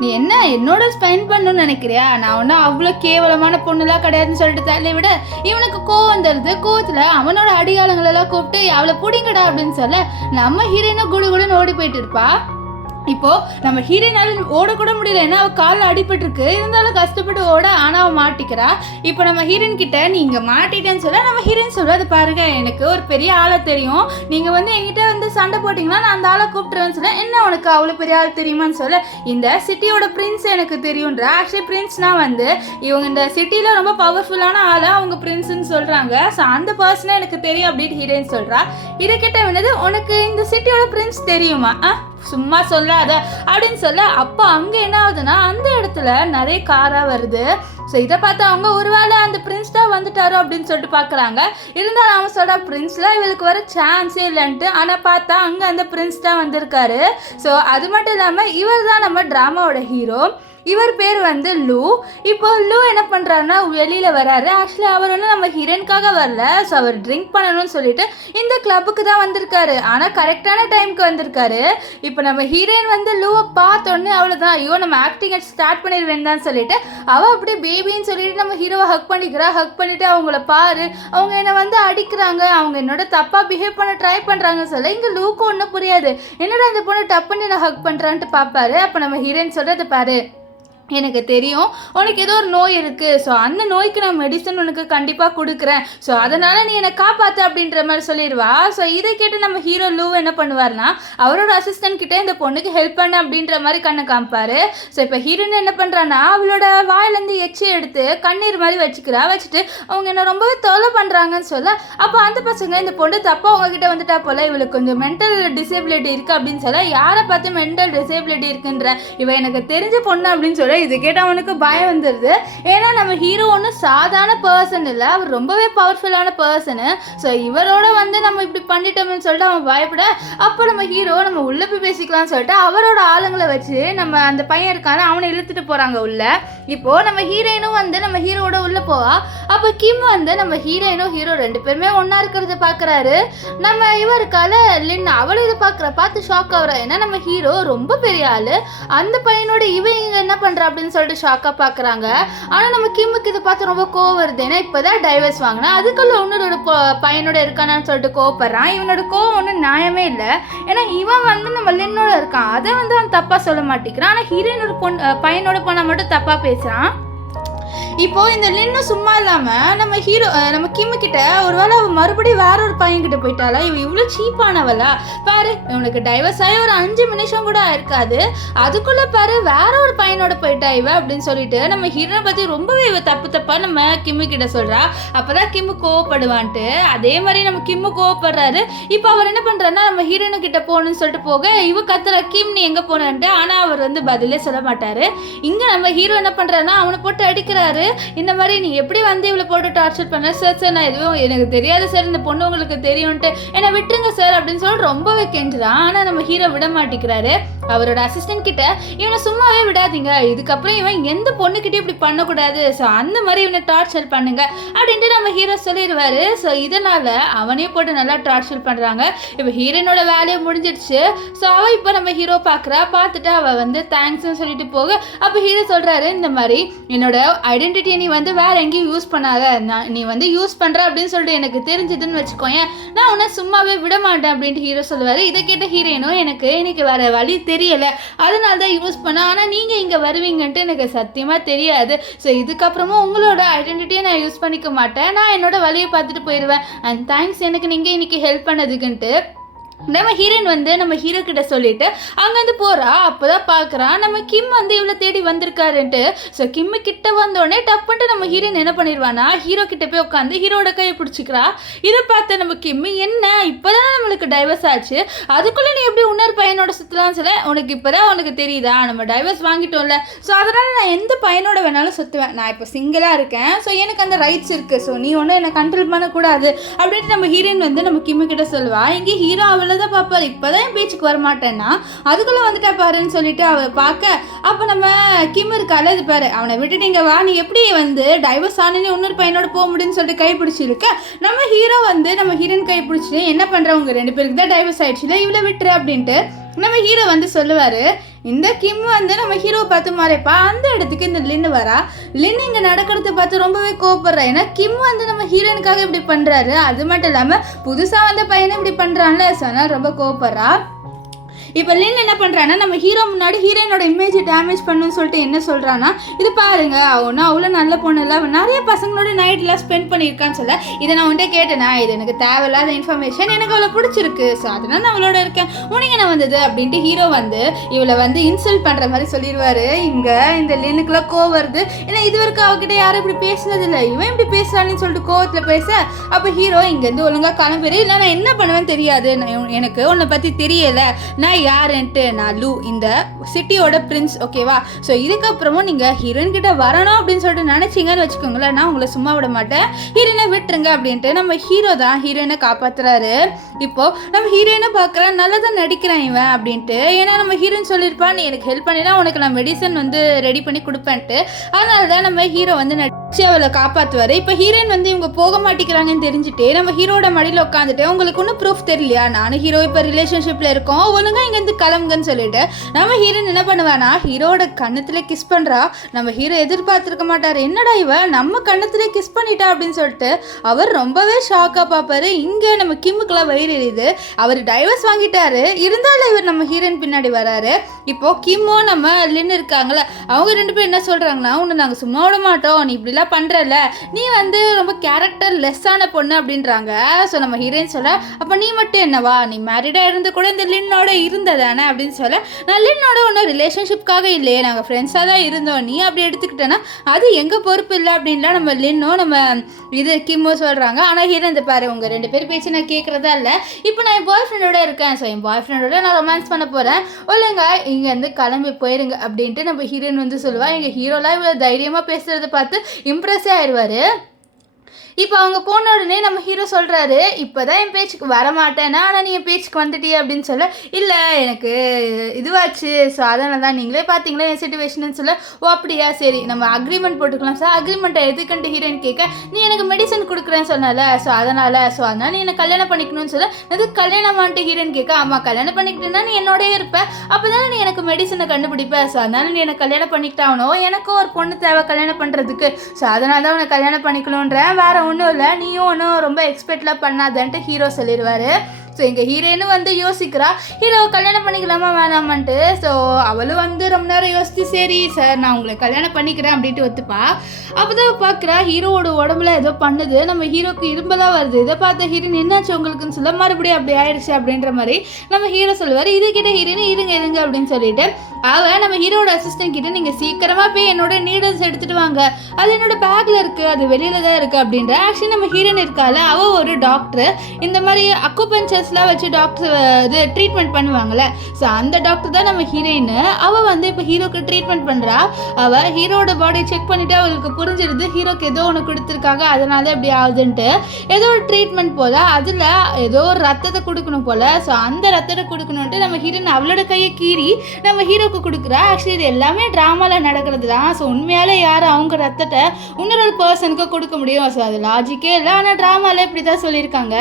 நீ என்ன என்னோட ஸ்பெண்ட் பண்ணணும்னு நினைக்கிறியா, நான் ஒன்றும் அவ்வளோ கேவலமான பொண்ணுலாம் கிடையாதுன்னு சொல்லிட்டு தள்ளி விட, இவனுக்கு கோவம் வந்துடுது. கோவத்தில் அவனோட அடிகாலங்களெல்லாம் கூப்பிட்டு அவளை பிடிங்கடா அப்படின்னு சொல்ல, நம்ம ஹீரோயினை குடுன்னு ஓடி போயிட்டு இருப்பா. இப்போது நம்ம ஹீரோயினால் ஓடக்கூட முடியல, ஏன்னா அவள் காலில் அடிபட்டுருக்கு, இருந்தாலும் கஷ்டப்பட்டு ஓட, ஆனால் அவள் மாட்டிக்கிறா. இப்போ நம்ம ஹீரோயின் கிட்ட நீ இங்கே மாட்டிட்டேன்னு சொல்ல, நம்ம ஹீரோயின் சொல்ல, அது பாருங்க எனக்கு ஒரு பெரிய ஆளை தெரியும், நீங்கள் வந்து என்கிட்ட வந்து சண்டை போட்டிங்கன்னா நான் அந்த ஆளை கூப்பிட்டுருவேன்னு சொல்ல, என்ன உனக்கு அவ்வளோ பெரிய ஆள் தெரியுமான்னு சொல்ல, இந்த சிட்டியோட பிரின்ஸ் எனக்கு தெரியுன்ற, ஆக்சுவலி பிரின்ஸ்னால் வந்து இவங்க இந்த சிட்டியில் ரொம்ப பவர்ஃபுல்லான ஆளை அவங்க பிரின்ஸ்ன்னு சொல்கிறாங்க, ஸோ அந்த பர்சனை எனக்கு தெரியும் அப்படின்னு ஹீரோயின் சொல்கிறா. இதை கிட்ட வேணது உனக்கு இந்த சிட்டியோட பிரின்ஸ் தெரியுமா, சும்மா சொல்லாத அப்படின்னு சொல்ல, அப்போ அங்கே என்ன ஆகுதுன்னா அந்த இடத்துல நிறைய காராக வருது. ஸோ இதை பார்த்து அவங்க ஒருவேளை அந்த பிரின்ஸ் தான் வந்துட்டாரோ அப்படின்னு சொல்லிட்டு பார்க்குறாங்க. இருந்தாலும் அவன் சொல்கிறா பிரின்ஸ்லாம் இவளுக்கு வர சான்ஸே இல்லைன்ட்டு. ஆனால் பார்த்தா அங்கே அந்த பிரின்ஸ் தான் வந்திருக்காரு. ஸோ அது மட்டும் இல்லாமல் இவர் தான் நம்ம ட்ராமாவோட ஹீரோ. இவர் பேர் வந்து லூ. இப்போ லூ என்ன பண்ணுறாருன்னா வெளியில் வராரு. ஆக்சுவலி அவர் வந்து நம்ம ஹீரோயினுக்காக வரல, ஸோ அவர் ட்ரிங்க் பண்ணணும்னு சொல்லிட்டு இந்த கிளப்புக்கு தான் வந்திருக்காரு. ஆனால் கரெக்டான டைமுக்கு வந்திருக்காரு. இப்போ நம்ம ஹீரோயின் வந்து லூவை பார்த்தோன்னே அவ்வளோதான், ஐயோ நம்ம ஆக்டிங் ஸ்டார்ட் பண்ணிடுவேன் தான் சொல்லிட்டு அவள் அப்படியே பேபின்னு சொல்லிட்டு நம்ம ஹீரோவை ஹக் பண்ணிக்கிறா. ஹக் பண்ணிவிட்டு அவங்கள பாரு, அவங்க என்னை வந்து அடிக்கிறாங்க, அவங்க என்னோட தப்பாக பிஹேவ் பண்ண ட்ரை பண்ணுறாங்கன்னு சொல்ல, இங்கே லூக்கு ஒன்றும் புரியாது, என்னடா இந்த பொண்ணு டப் பண்ணி நான் ஹக் பண்ணுறான்ட்டு பார்ப்பாரு. அப்போ நம்ம ஹீரோயின் சொல்கிறது பாரு, எனக்கு தெரியும் உனக்கு ஏதோ ஒரு நோய் இருக்குது, ஸோ அந்த நோய்க்கு நான் மெடிசன் உனக்கு கண்டிப்பாக கொடுக்குறேன், ஸோ அதனால் நீ என்னை காப்பாற்று அப்படின்ற மாதிரி சொல்லிடுவா. ஸோ இதை கேட்டு நம்ம ஹீரோ லூ என்ன பண்ணுவார்னா அவரோட அசிஸ்டன்ட் கிட்டே இந்த பொண்ணுக்கு ஹெல்ப் பண்ண அப்படின்ற மாதிரி கண்ணை காமிப்பார். ஸோ இப்போ ஹீரோயின் என்ன பண்ணுறான்னா அவளோட வாயிலேருந்து எச்சி எடுத்து கண்ணீர் மாதிரி வச்சுட்டு அவங்க என்ன ரொம்பவே தொலை பண்ணுறாங்கன்னு சொல்ல, அப்போ அந்த பசங்க இந்த பொண்ணு தப்பாக அவங்ககிட்ட வந்துட்டா போல், இவளுக்கு கொஞ்சம் மென்டல் டிசேபிலிட்டி இருக்குது அப்படின்னு சொல்ல, யாரை பார்த்து மென்டல் டிசேபிலிட்டி இருக்குன்ற இவ எனக்கு தெரிஞ்ச பொண்ணு அப்படின்னு சொல்ல, இது கேட்டால் அவனுக்கு பயம் வந்துடுது. ஏன்னா நம்ம ஹீரோ ஒன்றும் சாதாரண பர்சன் இல்லை, அவர் ரொம்பவே பவர்ஃபுல்லான பர்சனு. ஸோ இவரோட வந்து நம்ம இப்படி பண்ணிட்டோம்னு சொல்லிட்டு அவன் பயப்பட, அப்போ நம்ம ஹீரோ நம்ம உள்ளே போய் பேசிக்கலாம்னு சொல்லிட்டு அவரோட ஆளுங்களை வச்சு நம்ம அந்த பையன் இருக்கான அவனை இழுத்துட்டு போகிறாங்க உள்ள. இப்போது நம்ம ஹீரோயினும் வந்து நம்ம ஹீரோவோட உள்ளே போவா. அப்போ கிம் வந்து நம்ம ஹீரோயினும் ஹீரோ 2 பேருமே ஒன்றா இருக்கிறத பார்க்குறாரு. நம்ம இவருக்கால லின் அவளும் இதை பார்த்து ஷாக் ஆகுறா. ஏன்னா நம்ம ஹீரோ ரொம்ப பெரிய ஆள், அந்த பையனோட இவங்க என்ன பண்ணுறா அப்படின்னு சொல்லிட்டு ஷாக்காக பார்க்குறாங்க. ஆனால் நம்ம கிம்முக்கு இதை பார்த்து ரொம்ப கோவம் வருது. ஏன்னா இப்போ தான் டைவர்ஸ் வாங்கினா அதுக்குள்ள இன்னொரு பையனோட இருக்கானான்னு சொல்லிட்டு கோவப்படுறான். இவனோட கோவம் ஒன்றும் நியாயமே இல்லை. ஏன்னா இவன் வந்து நம்ம லின்னோட இருக்கான், அதை வந்து அவன் தப்பாக சொல்ல மாட்டேங்கிறான். ஆனால் ஹீரோயின் ஒரு பையனோட போனால் மட்டும் தப்பாக பேசுகிறான். இப்போ இந்த லின்னு சும்மா இல்லாம நம்ம கிம்மு கிட்ட ஒருவேளை அவ மறுபடியும் வேற ஒரு பையன் கிட்ட போயிட்டாளா, இவ இவ்வளவு சீப்பானவளா பாரு, இவனுக்கு டைவர்ஸ் ஆகி ஒரு 5 நிமிஷம் கூட இருக்காது, அதுக்குள்ள பாரு வேற ஒரு பையனோட போயிட்டா இவ அப்படின்னு சொல்லிட்டு நம்ம ஹீரோனை பத்தி ரொம்பவே இவ தப்பா நம்ம கிம்மு கிட்ட சொல்றா. அப்பதான் கிம்மு கோவப்படுவான்ட்டு அதே மாதிரி நம்ம கிம்மு கோவப்படுறாரு. இப்போ அவர் என்ன பண்றாருன்னா நம்ம ஹீரோனு கிட்ட போகணும்னு சொல்லிட்டு போக இவ கத்துற கிம் நீ எங்க போனன்ட்டு, ஆனா அவர் பதிலே சொல்ல மாட்டாரு. இங்க நம்ம ஹீரோ என்ன பண்றாருன்னா அவனை போட்டு அடிக்கிறாரு. இந்த மாதிரி நீ எப்படி இவளை போட்டு டார்ச்சர் பண்ண சார், நான் எதுவும் எனக்கு தெரியாது சார், இந்த பொண்ணு உங்களுக்கு தெரியும்ட்டு என்ன விட்டுருங்க சார் அப்படின்னு சொல்லிட்டு ரொம்பவே கெஞ்சுறான். ஆனா நம்ம ஹீரோ விட மாட்டேங்கிறாரு. அவரோட அசிஸ்டன்ட் கிட்ட இவனை சும்மாவே விடாதீங்க, இதுக்கப்புறம் இவன் எந்த பொண்ணுக்கிட்டே இப்படி பண்ணக்கூடாது, ஸோ அந்த மாதிரி இவனை டார்ச்சர் பண்ணுங்க அப்படின்ட்டு நம்ம ஹீரோ சொல்லிடுவாரு. ஸோ இதனால அவனே போட்டு நல்லா டார்ச்சர் பண்றாங்க. இப்போ ஹீரோனோட வேலையை முடிஞ்சிடுச்சு. ஸோ அவ இப்போ நம்ம ஹீரோ பார்த்துட்டு அவ தேங்க்ஸ்ன்னு சொல்லிட்டு போக அப்போ ஹீரோ சொல்றாரு, இந்த மாதிரி என்னோட ஐடென்டிட்டியை நீ வேற எங்கேயும் யூஸ் பண்ணாத, நீ யூஸ் பண்ற அப்படின்னு சொல்லிட்டு எனக்கு தெரிஞ்சதுன்னு வச்சுக்கோயேன், நான் உன்னை சும்மாவே விட மாட்டேன் அப்படின்ட்டு ஹீரோ சொல்லுவாரு. இதை கேட்ட ஹீரோனும் எனக்கு இன்னைக்கு வேற வழி தெரியல, அதனால தான் யூஸ் பண்ண, ஆனால் நீங்கள் இங்கே வருவீங்கன்ட்டு எனக்கு சத்தியமாக தெரியாது, ஸோ இதுக்கப்புறமும் உங்களோட ஐடென்டிட்டியை நான் யூஸ் பண்ணிக்க மாட்டேன், நான் என்னோட வழியை பார்த்துட்டு போயிடுவேன், அண்ட் தேங்க்ஸ் எனக்கு நீங்கள் இன்னைக்கு ஹெல்ப் பண்ணதுக்குன்ட்டு நம்ம ஹீரோயின் நம்ம ஹீரோ கிட்ட சொல்லிட்டு அங்கேருந்து போறா. அப்போதான் பார்க்குறான் நம்ம கிம் இவ்வளோ தேடி வந்திருக்காருன்ட்டு. ஸோ கிம்மு கிட்ட வந்தோடனே டப்புன்ட்டு நம்ம ஹீரோயின் என்ன பண்ணிடுவானா ஹீரோ கிட்ட போய் உட்காந்து ஹீரோட கையை பிடிச்சிக்கிறா. இதை பார்த்த நம்ம கிம்மு, என்ன இப்போதான் நம்மளுக்கு டைவர்ஸ் ஆச்சு, அதுக்குள்ளே நீ எப்படி இன்னொரு பையனோட சுற்றலாம்னு சொல்ல, உனக்கு இப்போதான் உனக்கு தெரியுதா நம்ம டைவர்ஸ் வாங்கிட்டோம்ல, ஸோ அதனால் நான் எந்த பையனோட வேணாலும் சுற்றுவேன், நான் இப்போ சிங்கிளாக இருக்கேன், ஸோ எனக்கு அந்த ரைட்ஸ் இருக்குது, ஸோ நீ ஒன்றும் என்னை கண்ட்ரோல் பண்ணக்கூடாது அப்படின்ட்டு நம்ம ஹீரோயின் நம்ம கிம்மு கிட்ட சொல்லுவா. இங்கே ஹீரோ தான் பாப்பாரு, இப்பதான் என் பேச்சுக்கு வரமாட்டேன்னா அதுக்குள்ள வந்துட்டா பாருன்னு சொல்லிட்டு அவளை பார்க்க, அப்ப நம்ம கிம் இருக்கால, இது பாரு அவனை விட்டுட்டீங்க வா, நீ எப்படி டைவர்ஸ் ஆனே இன்னொரு பையனோட போக முடியும்னு சொல்லிட்டு கை பிடிச்சிருக்க. நம்ம ஹீரோ நம்ம ஹீரோயின் கை பிடிச்சிட்டு என்ன பண்றவங்க 2 பேருக்கு தான் டைவர்ஸ் ஆயிடுச்சுல, இவ்வளோ விட்டுரு அப்படின்ட்டு நம்ம ஹீரோ சொல்லுவாரு. இந்த கிம் நம்ம ஹீரோவை பார்த்து மாறப்பா அந்த இடத்துக்கு இந்த லின்னு வரா. லின்னு இங்கே நடக்கிறத பார்த்து ரொம்பவே கோவப்படுறா. ஏன்னா கிம் நம்ம ஹீரோயினுக்காக இப்படி பண்ணுறாரு, அது மட்டும் இல்லாமல் புதுசாக பையனை இப்படி பண்ணுறான்ல, ஸோ அதனால் ரொம்ப கோவப்படுறா. இப்போ லின் என்ன பண்ணுறான்னா நம்ம ஹீரோ முன்னாடி ஹீரோயினோட இமேஜை டேமேஜ் பண்ணுன்னு சொல்லிட்டு என்ன சொல்கிறான்னா, இது பாருங்க அவனா அவ்வளோ நல்ல பொண்ணு இல்லை, அவன் நிறைய பசங்களோட நைட்லாம் ஸ்பெண்ட் பண்ணியிருக்கான்னு சொல்ல, இதை நான் வந்துட்டு கேட்டேனா, இது எனக்கு தேவையில்லாத இன்ஃபர்மேஷன், எனக்கு அவளை பிடிச்சிருக்கு, ஸோ அதனால் நான் அவளோட இருக்கேன், உனக்கு என்ன வந்தது அப்படின்ட்டு ஹீரோ இவளை இன்சல்ட் பண்ணுற மாதிரி சொல்லிடுவார். இங்கே இந்த லின்னுக்குலாம் கோவம் வருது. ஏன்னா இது வரைக்கும் அவகிட்ட யாரும் இப்படி பேசினதில்லை, இவன் இப்படி பேசுறான்னு சொல்லிட்டு கோவத்தில் பேச, அப்போ ஹீரோ இங்கேருந்து ஒழுங்காக கிளம்பிடு, இல்லை நான் என்ன பண்ணுவேன்னு தெரியாது, எனக்கு உன்னை பற்றி தெரியலை, நான் யாருன்ட்டு, நான் லூ, இந்த சிட்டியோட பிரின்ஸ், ஓகேவா, ஸோ இதுக்கப்புறமும் நீங்கள் ஹீரோயின் கிட்ட வரணும் அப்படின்னு சொல்லிட்டு நினச்சிங்கன்னு வச்சுக்கோங்களேன், நான் உங்களை சும்மா விட மாட்டேன், ஹீரோயினை விட்டுருங்க அப்படின்ட்டு நம்ம ஹீரோ தான் ஹீரோயினை காப்பாற்றுறாரு. இப்போது நம்ம ஹீரோயினை பார்க்குறேன், நல்லா தான் நடிக்கிறான் இவன் அப்படின்ட்டு, ஏன்னா நம்ம ஹீரோயின் சொல்லியிருப்பான் நீ எனக்கு ஹெல்ப் பண்ணினா உனக்கு நான் மெடிசன் ரெடி பண்ணி கொடுப்பேன்ட்டு, அதனால தான் நம்ம ஹீரோ நடிச்சு அவளை காப்பாற்றுவார். இப்போ ஹீரோயின் இவங்க போக மாட்டேங்கிறாங்கன்னு தெரிஞ்சுட்டு நம்ம ஹீரோட மடியில் உட்காந்துட்டு உங்களுக்கு ஒன்றும் ப்ரூஃப் தெரியலையா, நானும் ஹீரோ இப்போ ரிலேஷன்ஷிப்பில் இருக்கோம், ஒழுங்காக இங்கேருந்து கிளம்புங்கன்னு சொல்லிட்டு நம்ம ஹீரோயின் என்ன பண்ணுவானா ஹீரோட கண்ணத்துல கிஸ் பண்றா. நம்ம ஹீரோ எதிர்பார்த்திருக்க மாட்டாரு, என்னடா இவ நம்ம கண்ணத்துல கிஸ் பண்ணிட்டா அப்படின்னு சொல்லிட்டு அவர் ரொம்பவே ஷாக்கா பார்ப்பாரு. இங்க நம்ம கிம்முக்குலாம் வயிறு எரியுது, அவர் டைவர்ஸ் வாங்கிட்டாரு, இருந்தாலும் இவர் நம்ம ஹீரோயின் பின்னாடி வராரு. இப்போ கிம்மோ நம்ம லின் இருக்காங்களே அவங்க 2 பேரும் என்ன சொல்றாங்கன்னா, உன்னை நாங்கள் சும்மா விட மாட்டோம், நீ இப்படிலாம் பண்றல, நீ ரொம்ப கேரக்டர் லெஸ்ஸான பொண்ணு அப்படின்றாங்க. ஸோ நம்ம ஹீரோயின் சொல்ல, அப்போ நீ மட்டும் என்னவா, நீ மேரிடா இருந்து கூட இந்த லின்னோட இருந்ததானே அப்படின்னு சொல்ல, நான் லின்னோட ஒன்றும் ரிலேஷன்ஷிப்காக இல்லையே, நாங்கள் ஃப்ரெண்ட்ஸாக தான் இருந்தோம், நீ அப்படி எடுத்துக்கிட்டேன்னா அது எங்கள் பொறுப்பு இல்லை அப்படின்லாம் நம்ம லின்னோ நம்ம கிம்மோ சொல்கிறாங்க. ஆனால் ஹீரோ இந்த பாரு உங்கள் 2 பேர் பேச்சு நான் கேட்குறதா இல்லை, இப்போ நான் என் பாய் ஃப்ரெண்டோட இருக்கேன், ஸோ என் பாய் ஃப்ரெண்டோட நான் ரொமான்ஸ் பண்ண போகிறேன், ஒழுங்க இங்கேருந்து கிளம்பி போயிருங்க அப்படின்ட்டு நம்ம ஹீரோயின் சொல்லுவாள். எங்கள் ஹீரோலாம் இவ்வளோ தைரியமாக பேசுகிறத பார்த்து இம்ப்ரெஸ்ஸே ஆயிடுவார். இப்போ அவங்க போன உடனே நம்ம ஹீரோ சொல்கிறாரு, இப்போ தான் என் பேச்சுக்கு வரமாட்டேன்னா, ஆனால் நீ என் பேச்சுக்கு வந்துட்டியே அப்படின்னு சொல்ல, இல்லை எனக்கு இதுவாச்சு, ஸோ அதனால தான் நீங்களே பார்த்தீங்களா என் சிச்சுவேஷன் சொல்ல, ஓ அப்படியா சரி நம்ம அக்ரிமெண்ட் போட்டுக்கலாம் சார், அக்ரிமெண்ட்டை எதுக்குன்ட்டு ஹீரோயின் கேட்க, நீ எனக்கு மெடிசன் கொடுக்குறேன்னு சொன்னால, ஸோ அதனால் நீ என்னை கல்யாணம் பண்ணிக்கணும்னு சொல்ல, அது கல்யாணமான்ட்டு ஹீரோயின் கேட்க, ஆமாம் கல்யாணம் பண்ணிக்கிட்டேன்னா நீ என்னோடய இருப்ப, அப்போ தானே நீ எனக்கு மெடிசனை கண்டுபிடிப்ப, ஸோ அதனால் நீ எனக்கு கல்யாணம் பண்ணிக்கிட்டாவணும், எனக்கும் ஒரு பொண்ணு தேவை கல்யாணம் பண்ணுறதுக்கு, ஸோ அதனால தான் உன்னை கல்யாணம் பண்ணிக்கணுன்றேன், வேறு ஒன்றும் இல்லை, நீயும் ஒன்றும் ரொம்ப எக்ஸ்பெக்ட்லாம் பண்ணாதன்ட்டு ஹீரோ சொல்லிடுவார். ஸோ எங்கள் ஹீரோயினும் வந்து யோசிக்கிறா ஹீரோவை கல்யாணம் பண்ணிக்கலாமா வேணாமான்ட்டு. ஸோ அவளும் வந்து ரொம்ப நேரம் யோசிச்சு சரி சார் நான் உங்களை கல்யாணம் பண்ணிக்கிறேன் அப்படின்ட்டு ஒத்துப்பா. அப்போ தான் பார்க்குறா ஹீரோவோட உடம்புல ஏதோ பண்ணுது, நம்ம ஹீரோக்கு இரும்பெல்லாம் வருது. இதை பார்த்த ஹீரோயின் என்னாச்சு உங்களுக்குன்னு சொல்ல மறுபடியும் அப்படி ஆயிடுச்சு அப்படின்ற மாதிரி நம்ம ஹீரோ சொல்லுவார். இது கிட்ட ஹீரோயின் இருங்க அப்படின்னு சொல்லிட்டு நம்ம ஹீரோட அசிஸ்டன்ட் கிட்ட நீங்கள் சீக்கிரமாக போய் என்னோட நீடல்ஸ் எடுத்துகிட்டு வாங்க, அது என்னோட பேக்கில் இருக்குது, அது வெளியில தான் இருக்குது அப்படின்ற. ஆக்சுவலி நம்ம ஹீரோயின் இருக்கால அவள் ஒரு டாக்டர், இந்த மாதிரி அக்குபஞ்சர்ஸ்லாம் வச்சு டாக்டர் இது ட்ரீட்மெண்ட் பண்ணுவாங்கள்ல. ஸோ அந்த டாக்டர் தான் நம்ம ஹீரோயின். அவள் வந்து இப்போ ஹீரோக்கு ட்ரீட்மெண்ட் பண்ணுறா. அவள் ஹீரோட பாடி செக் பண்ணிவிட்டு அவளுக்கு புரிஞ்சிடுது ஹீரோக்கு ஏதோ ஒன்று கொடுத்துருக்காங்க அதனால அப்படி ஆகுதுன்ட்டு. ஏதோ ஒரு ட்ரீட்மெண்ட் போல் அதில் ஏதோ ஒரு ரத்தத்தை கொடுக்கணும் போல். ஸோ அந்த ரத்தத்தை கொடுக்கணுன்ட்டு நம்ம ஹீரோயின் அவளோட கையை கீறி நம்ம ஹீரோக்கு கொடுக்குறா. ஆக்சுவலி இது எல்லாமே ட்ராமாவில் நடக்கிறது தான். ஸோ உண்மையால் யார் அவங்க ரத்தத்தை இன்னொரு பர்சனுக்கு கொடுக்க முடியும்? ஸோ அது லாஜிக்கே இல்லை, ஆனால் ட்ராமாவில் இப்படி தான் சொல்லியிருக்காங்க.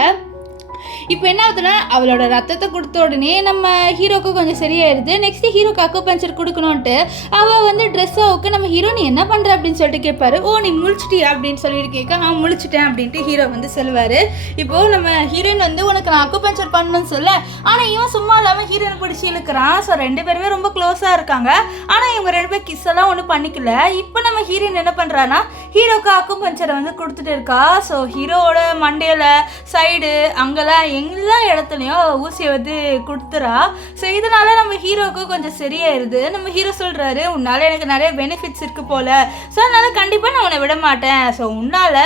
இப்போ என்ன ஆகுதுன்னா அவளோட ரத்தத்தை கொடுத்த உடனே நம்ம ஹீரோக்கு கொஞ்சம் சரியாயிருது. நெக்ஸ்ட் ஹீரோக்கு அக்குபஞ்சர் கொடுக்கணுன்ட்டு அவள் வந்து ட்ரெஸ் அவுக்கு நம்ம ஹீரோ நீ என்ன பண்ணுற அப்படின்னு சொல்லிட்டு கேட்பாரு. ஓ நீ முழிச்சிட்டியா அப்படின்னு சொல்லிட்டு கேட்க முழிச்சிட்டேன் அப்படின்ட்டு ஹீரோ வந்து சொல்லுவார். இப்போது நம்ம ஹீரோயின் வந்து உனக்கு நான் அக்குபஞ்சர் பண்ணணும்னு சொல்ல, ஆனால் இவன் சும்மா இல்லாமல் ஹீரோயின் பிடிச்சி இழுக்கிறான். ஸோ ரெண்டு பேருமே ரொம்ப க்ளோஸாக இருக்காங்க. ஆனால் இவங்க ரெண்டு பேர் கிஸ் எல்லாம் ஒன்றும் பண்ணிக்கல. இப்போ நம்ம ஹீரோயின் என்ன பண்ணுறான்னா ஹீரோக்கு அக்குபஞ்சரை வந்து கொடுத்துட்டு இருக்கா. ஸோ ஹீரோவோட மண்டையில் சைடு அங்கெல்லாம் எல்லா இடத்துலையும் ஊசியை வந்து கொடுத்துறா. ஸோ இதனால நம்ம ஹீரோவுக்கு கொஞ்சம் சரியாயிருது. நம்ம ஹீரோ சொல்கிறாரு உன்னால் எனக்கு நிறைய பெனிஃபிட்ஸ் இருக்குது போல், ஸோ அதனால் கண்டிப்பாக நான் உன்னை விட மாட்டேன், ஸோ உன்னால்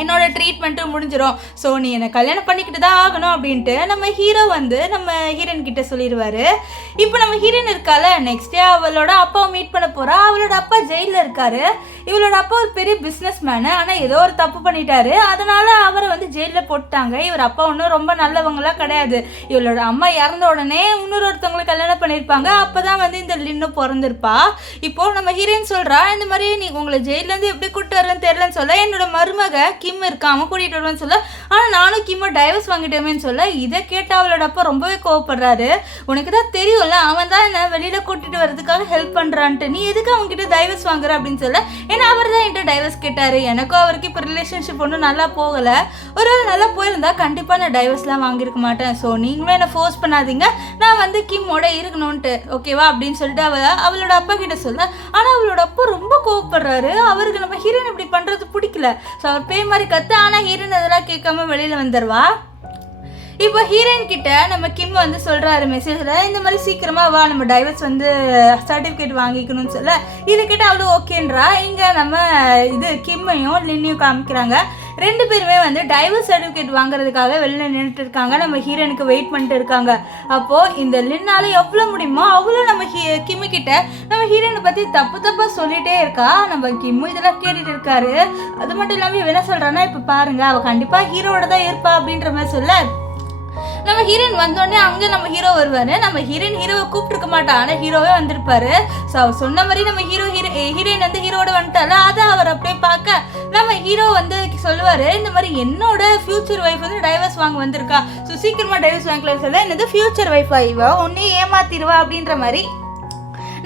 என்னோட ட்ரீட்மெண்ட்டும் முடிஞ்சிடும், ஸோ நீ என்னை கல்யாணம் பண்ணிக்கிட்டு தான் ஆகணும் அப்படின்ட்டு நம்ம ஹீரோ வந்து நம்ம ஹீரோயின் கிட்ட சொல்லிடுவார். இப்போ நம்ம ஹீரோயின் இருக்கால நெக்ஸ்ட் டே அவளோட அப்பாவை மீட் பண்ண போகிறா. அவளோட அப்பா ஜெயிலில் இருக்காரு. இவளோட அப்பா ஒரு பெரிய பிஸ்னஸ் மேனு, ஆனால் ஏதோ ஒரு தப்பு பண்ணிட்டாரு, அதனால் அவரை வந்து ஜெயிலில் போட்டாங்க. இவர் அப்பா ஒன்றும் ரொம்ப நல்லவங்களாம் கிடையாது. இவளோட அம்மா இறந்த உடனே இன்னொருத்தவங்களை கல்யாணம் பண்ணியிருப்பாங்க. அப்போ தான் வந்து இந்த லின்னு பிறந்திருப்பா. இப்போது நம்ம ஹீரோயின் சொல்கிறா இந்த மாதிரி நீ உங்களை ஜெயிலேருந்து எப்படி கூப்பிட்டு வரலன்னு தெரியலன்னு சொல்ல, என்னோட மருமக கிம் இருக்கான் அவன் கூட்டிகிட்டு வருவேன்னு சொல்ல, ஆனால் நானும் கிம்மை டைவர்ஸ் வாங்கிட்டோமேன்னு சொல்ல. இதை கேட்ட அவளோட அப்பா ரொம்பவே கோவப்படுறாரு. உனக்கு தான் தெரியும்ல அவன் தான் என்ன வெளியில் கூட்டிகிட்டு வரதுக்காக ஹெல்ப் பண்ணுறான்ட்டு, நீ எதுக்கு அவங்ககிட்ட டைவர்ஸ் வாங்குற அப்படின்னு சொல்ல. ஏன்னா அவர் தான் என்கிட்ட டைவர்ஸ் கேட்டார், எனக்கும் அவருக்கு இப்போ ரிலேஷன்ஷிப் ஒன்றும் நல்லா போகலை, ஒரு நல்லா போயிருந்தா கண்டிப்பாக நான் டைவர்ஸ்லாம் வாங்கியிருக்க மாட்டேன், ஸோ நீங்களும் என்னை ஃபோர்ஸ் பண்ணாதீங்க, நான் வந்து கிம்மோட இருக்கணும்ன்ட்டு ஓகேவா அப்படின்னு சொல்லிட்டு அவளோட அப்பா கிட்ட சொல்ல. ஆனால் அவளோட அப்பா ரொம்ப கோவப்படுறாரு. அவருக்கு நம்ம ஹீரோயின் இப்படி பண்ணுறது பிடிக்கல. ஸோ அவர் பேய் மாதிரி கற்று, ஆனால் ஹீரோயின் அதெல்லாம் கேட்காம வெளியில் வந்துடுவா. இப்போ ஹீரோயின் கிட்ட நம்ம கிம் வந்து சொல்கிறாரு மெசேஜில் இந்த மாதிரி சீக்கிரமாக வா நம்ம டைவர்ஸ் வந்து சர்டிஃபிகேட் வாங்கிக்கணும்னு சொல்ல. இது கிட்ட அவ்வளோ ஓகேன்றா. இங்கே நம்ம இது கிம்மையும் லின்னையும் காமிக்கிறாங்க. ரெண்டு பேருமே வந்து டைவர்ஸ் சர்டிஃபிகேட் வாங்குறதுக்காக வெளியில் நின்றுட்டு இருக்காங்க. நம்ம ஹீரோனுக்கு வெயிட் பண்ணிட்டு இருக்காங்க. அப்போது இந்த லின்னால எவ்வளோ முடியுமோ அவ்வளோ நம்ம கிம்மு கிட்ட நம்ம ஹீரோனை பற்றி தப்பாக சொல்லிகிட்டே இருக்கா. நம்ம கிம்மு இதெல்லாம் கேட்டுட்டு இருக்காரு. அது மட்டும் இல்லாமல் என்ன சொல்கிறான்னா இப்போ பாருங்க அவள் கண்டிப்பாக ஹீரோட தான் இருப்பா அப்படின்ற மாதிரி சொல்ல. நம்ம ஹீரோயின் வந்தோடனே அங்கே நம்ம ஹீரோ வருவார். நம்ம ஹீரோவை கூப்பிட்டுருக்க மாட்டா, ஆனால் ஹீரோவே வந்திருப்பாரு. ஸோ அவர் சொன்ன மாதிரி நம்ம ஹீரோயின் வந்து ஹீரோட வந்துட்டால அதை அவர் அப்படியே பார்க்க நம்ம ஹீரோ வந்து சொல்லுவார் இந்த மாதிரி என்னோட ஃபியூச்சர் ஒய்ஃப் வந்து டைவர்ஸ் வாங்க வந்திருக்கா, ஸோ சீக்கிரமாக டைவர்ஸ் வாங்கலாம்னு சொல்ல. என்னது ஃபியூச்சர் ஒய்ஃபா இவ உன்னே ஏமாத்திடுவா அப்படின்ற மாதிரி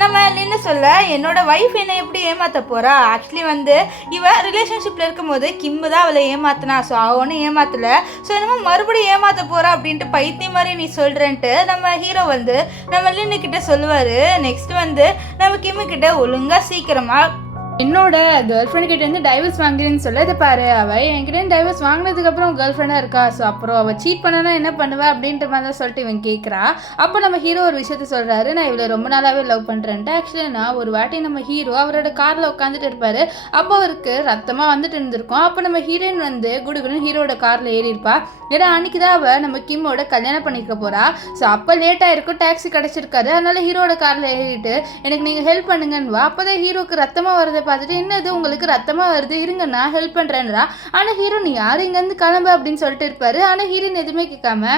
நம்ம என்ன சொல்ல. என்னோட ஒய்ஃப் என்னை எப்படி ஏமாற்ற போகிறா, ஆக்சுவலி வந்து இவன் ரிலேஷன்ஷிப்பில் இருக்கும்போது கிம்மு தான் அவளை ஏமாத்தினா, ஸோ அவள் ஒன்றும் ஏமாத்தலை, ஸோ என்னமோ மறுபடியும் ஏமாற்ற போகிறா அப்படின்ட்டு பைத்தியம் மாதிரி நீ சொல்கிறேன்ட்டு நம்ம ஹீரோ வந்து நம்ம லின்னுக்கிட்ட சொல்லுவார். நெக்ஸ்ட் வந்து நம்ம கிம்முக்கிட்ட ஒழுங்காக சீக்கிரமாக என்னோட கேர்ள் ஃப்ரெண்ட் கிட்டேருந்து டைவர்ஸ் வாங்குறேன்னு சொல்ல. இதை பாரு அவள் என்கிட்ட டைவர்ஸ் வாங்கினதுக்கப்புறம் கேர்ள் ஃப்ரெண்டாக இருக்கா, ஸோ அப்புறம் அவள் சீட் பண்ணனா என்ன பண்ணுவா அப்படின்ற மாதிரி தான் சொல்லிட்டு இவன் கேட்குறா. அப்போ நம்ம ஹீரோ ஒரு விஷயத்த சொல்கிறாரு, நான் இவளை ரொம்ப நாளாகவே லவ் பண்ணுறேன்ட்டு. ஆக்சுவலி நான் ஒரு வாட்டி நம்ம ஹீரோ அவரோட காரில் உட்காந்துட்டு இருப்பார். அப்போ அவருக்கு ரத்தமாக வந்துட்டு இருந்திருக்கும். அப்போ நம்ம ஹீரோயின் வந்து குடுகுடுன்னு ஹீரோட காரில் ஏறியிருப்பா. ஏன்னா அன்றைக்கி தான் அவள் நம்ம கிம்மோட கல்யாணம் பண்ணிக்க போகிறா. ஸோ அப்போ லேட்டாக இருக்கும், டாக்ஸி கிடச்சிருக்காரு, அதனால் ஹீரோட காரில் ஏறிட்டு எனக்கு நீங்கள் ஹெல்ப் பண்ணுங்கன்னுவா. அப்போ தான் ஹீரோக்கு ரத்தமாக வரதை பார்த்துட்டு என்னது உங்களுக்கு ரத்தமாக வருது இருங்க நான் ஹெல்ப் பண்ணுறேன்றா. ஆனால் ஹீரோ நீ யார் இங்கேருந்து கிளம்பு அப்படின்னு சொல்லிட்டு இருப்பாரு. ஆனால் ஹீரோயின் எதுவுமே கேட்காம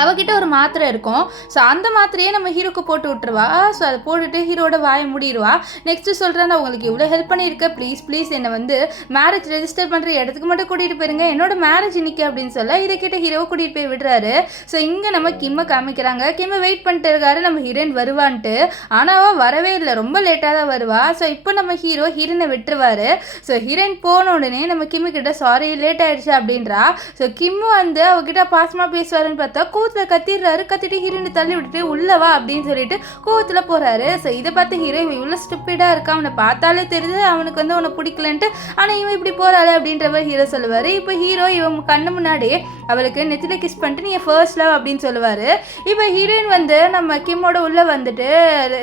அவகிட்ட ஒரு மாத்திரை இருக்கும். ஸோ அந்த மாத்திரையே நம்ம ஹீரோக்கு போட்டு விட்டுருவா. ஸோ அதை போட்டுட்டு ஹீரோட வாயை மூடிடுவா. நெக்ஸ்ட்டு சொல்கிறேன், நான் உங்களுக்கு இவ்வளோ ஹெல்ப் பண்ணியிருக்கேன், ப்ளீஸ் ப்ளீஸ் என்னை வந்து மேரேஜ் ரெஜிஸ்டர் பண்ணுற இடத்துக்கு மட்டும் கூட்டிகிட்டு போயிருங்க, என்னோட மேரேஜ் இன்னைக்கு அப்படின்னு சொல்ல இதை கிட்ட ஹீரோவை கூட்டிகிட்டு போய் விடுறாரு. ஸோ இங்கே நம்ம கிம்மை காமிக்கிறாங்க. கிம்மை வெயிட் பண்ணிட்டு இருக்காரு நம்ம ஹீரோயின் வருவான்ட்டு. ஆனால் அவள் வரவே இல்லை, ரொம்ப லேட்டாக தான் வருவா. ஸோ இப்போ நம்ம ஹீரோயினை விட்டுருவாரு. ஸோ ஹீரோயின் போன உடனே நம்ம கிம்மு கிட்ட சாரி லேட் ஆயிடுச்சு அப்படின்றா. ஸோ கிம்மு வந்து அவகிட்ட பாசமாக பேசுவாருன்னு பார்த்தா கோவத்தில் கத்திடுறாரு. கத்திட்டு ஹீரோயினை தள்ளி விட்டுட்டு உள்ளவா அப்படின்னு சொல்லிட்டு கோவத்தில் போகிறாரு. ஸோ இதை பார்த்து ஹீரோ இவ்வளோ ஸ்டூப்பிடாக இருக்கா, அவனை பார்த்தாலே தெரியுது அவனுக்கு வந்து அவனை பிடிக்கலன்ட்டு, ஆனால் இவன் இப்படி போகிறாள் அப்படின்ற மாதிரி ஹீரோ சொல்லுவார். இப்போ ஹீரோ இவன் கண்ணு முன்னாடி அவளுக்கு நெத்தில கிஸ் பண்ணிட்டு நீங்கள் ஃபர்ஸ்ட் லவ் அப்படின்னு சொல்லுவார். இப்போ ஹீரோயின் வந்து நம்ம கிம்மோட உள்ளே வந்துட்டு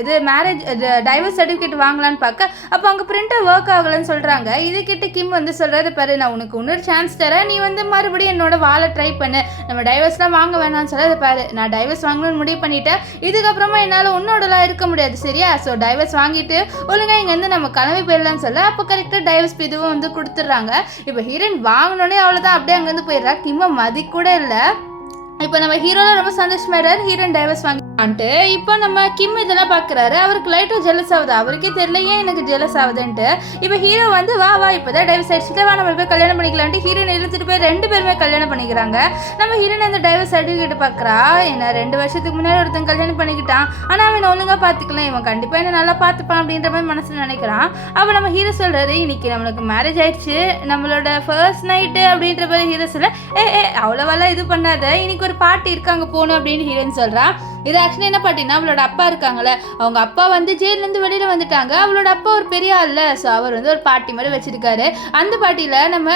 இது மேரேஜ் டைவர்ஸ் சர்டிஃபிகேட் வாங்கலான்னு பார்க்க அப்போ அங்கே பிரிண்டர் ஒர்க் ஆகலைன்னு சொல்கிறாங்க. இதுக்கிட்ட கிம் வந்து சொல்கிறது, பாரு நான் உனக்கு இன்னொரு சான்ஸ் தரேன், நீ வந்து மறுபடியும் என்னோட வாழை ட்ரை பண்ணு, நம்ம டைவர்ஸ்லாம் வாங்க வேணாம்னு சொல்ல பாரு நான் டைவர்ஸ் வாங்கணும்னு முடிவு பண்ணிட்டேன், இதுக்கப்புறமா என்னால் உன்னோடலாம் இருக்க முடியாது சரியா, ஸோ டைவர்ஸ் வாங்கிட்டு ஒழுங்காக இங்கேருந்து நம்ம கிளம்பி போயிடலாம்னு சொல்ல அப்போ கரெக்டாக டைவர்ஸ் இதுவும் வந்து கொடுத்துட்றாங்க. இப்போ ஹீரோயின் வாங்கினோடனே அவ்வளோதான், அப்படியே அங்கேருந்து போயிடுறா. கிம்மை மதி கூட இல்லை. இப்போ நம்ம ஹீரோலாம் ரொம்ப சந்தோஷமாயிடாரு ஹீரோயின் டைவர்ஸ் வாங்கிட்டு. இப்போ நம்ம கிம் இதெல்லாம் பார்க்குறாரு. அவருக்கு லைட்டாக ஜெலஸ் ஆகுது, அவருக்கே தெரியல ஏன் எனக்கு ஜெலஸ் ஆகுதுன்ட்டு. இப்போ ஹீரோ வந்து வா இப்போ தான் டைவர்ஸ் ஆயிடுச்சுட்டு வா நம்ம போய் கல்யாணம் பண்ணிக்கலான்ட்டு ஹீரோயின் இழுத்துட்டு போய் 2 பேருமே கல்யாணம் பண்ணிக்கிறாங்க. நம்ம ஹீரோயின் அந்த டைவர்ஸ் சர்டிஃபிகேட் பார்க்குறா. என்ன 2 வருஷத்துக்கு முன்னாடி ஒருத்தன் கல்யாணம் பண்ணிக்கிட்டான், ஆனால் அவன் ஒழுங்காக பார்த்துக்கலாம், இவன் கண்டிப்பாக என்ன நல்லா பார்த்துப்பான் அப்படின்ற மாதிரி மனசில் நினைக்கிறான். அப்போ நம்ம ஹீரோ சொல்கிறாரு, இன்னைக்கு நம்மளுக்கு மேரேஜ் ஆயிடுச்சு, நம்மளோட ஃபர்ஸ்ட் நைட்டு அப்படின்ற மாதிரி ஹீரோ சொல்ல அவ்வளோவெல்லாம் இது பண்ணாத, இன்னைக்கு ஒரு பாட்டி இருக்காங்க போகணும் அப்படின்னு ஹீரோயின் சொல்கிறா. இது ஆக்சுவலி என்ன பாட்டினா அவளோட அப்பா இருக்காங்களே, அவங்க அப்பா வந்து ஜெயிலேருந்து வெளியில் வந்துட்டாங்க, அவளோட அப்பா ஒரு பெரிய ஆள், ஸோ அவர் வந்து ஒரு பாட்டி மாதிரி வச்சிருக்காரு. அந்த பாட்டியில் நம்ம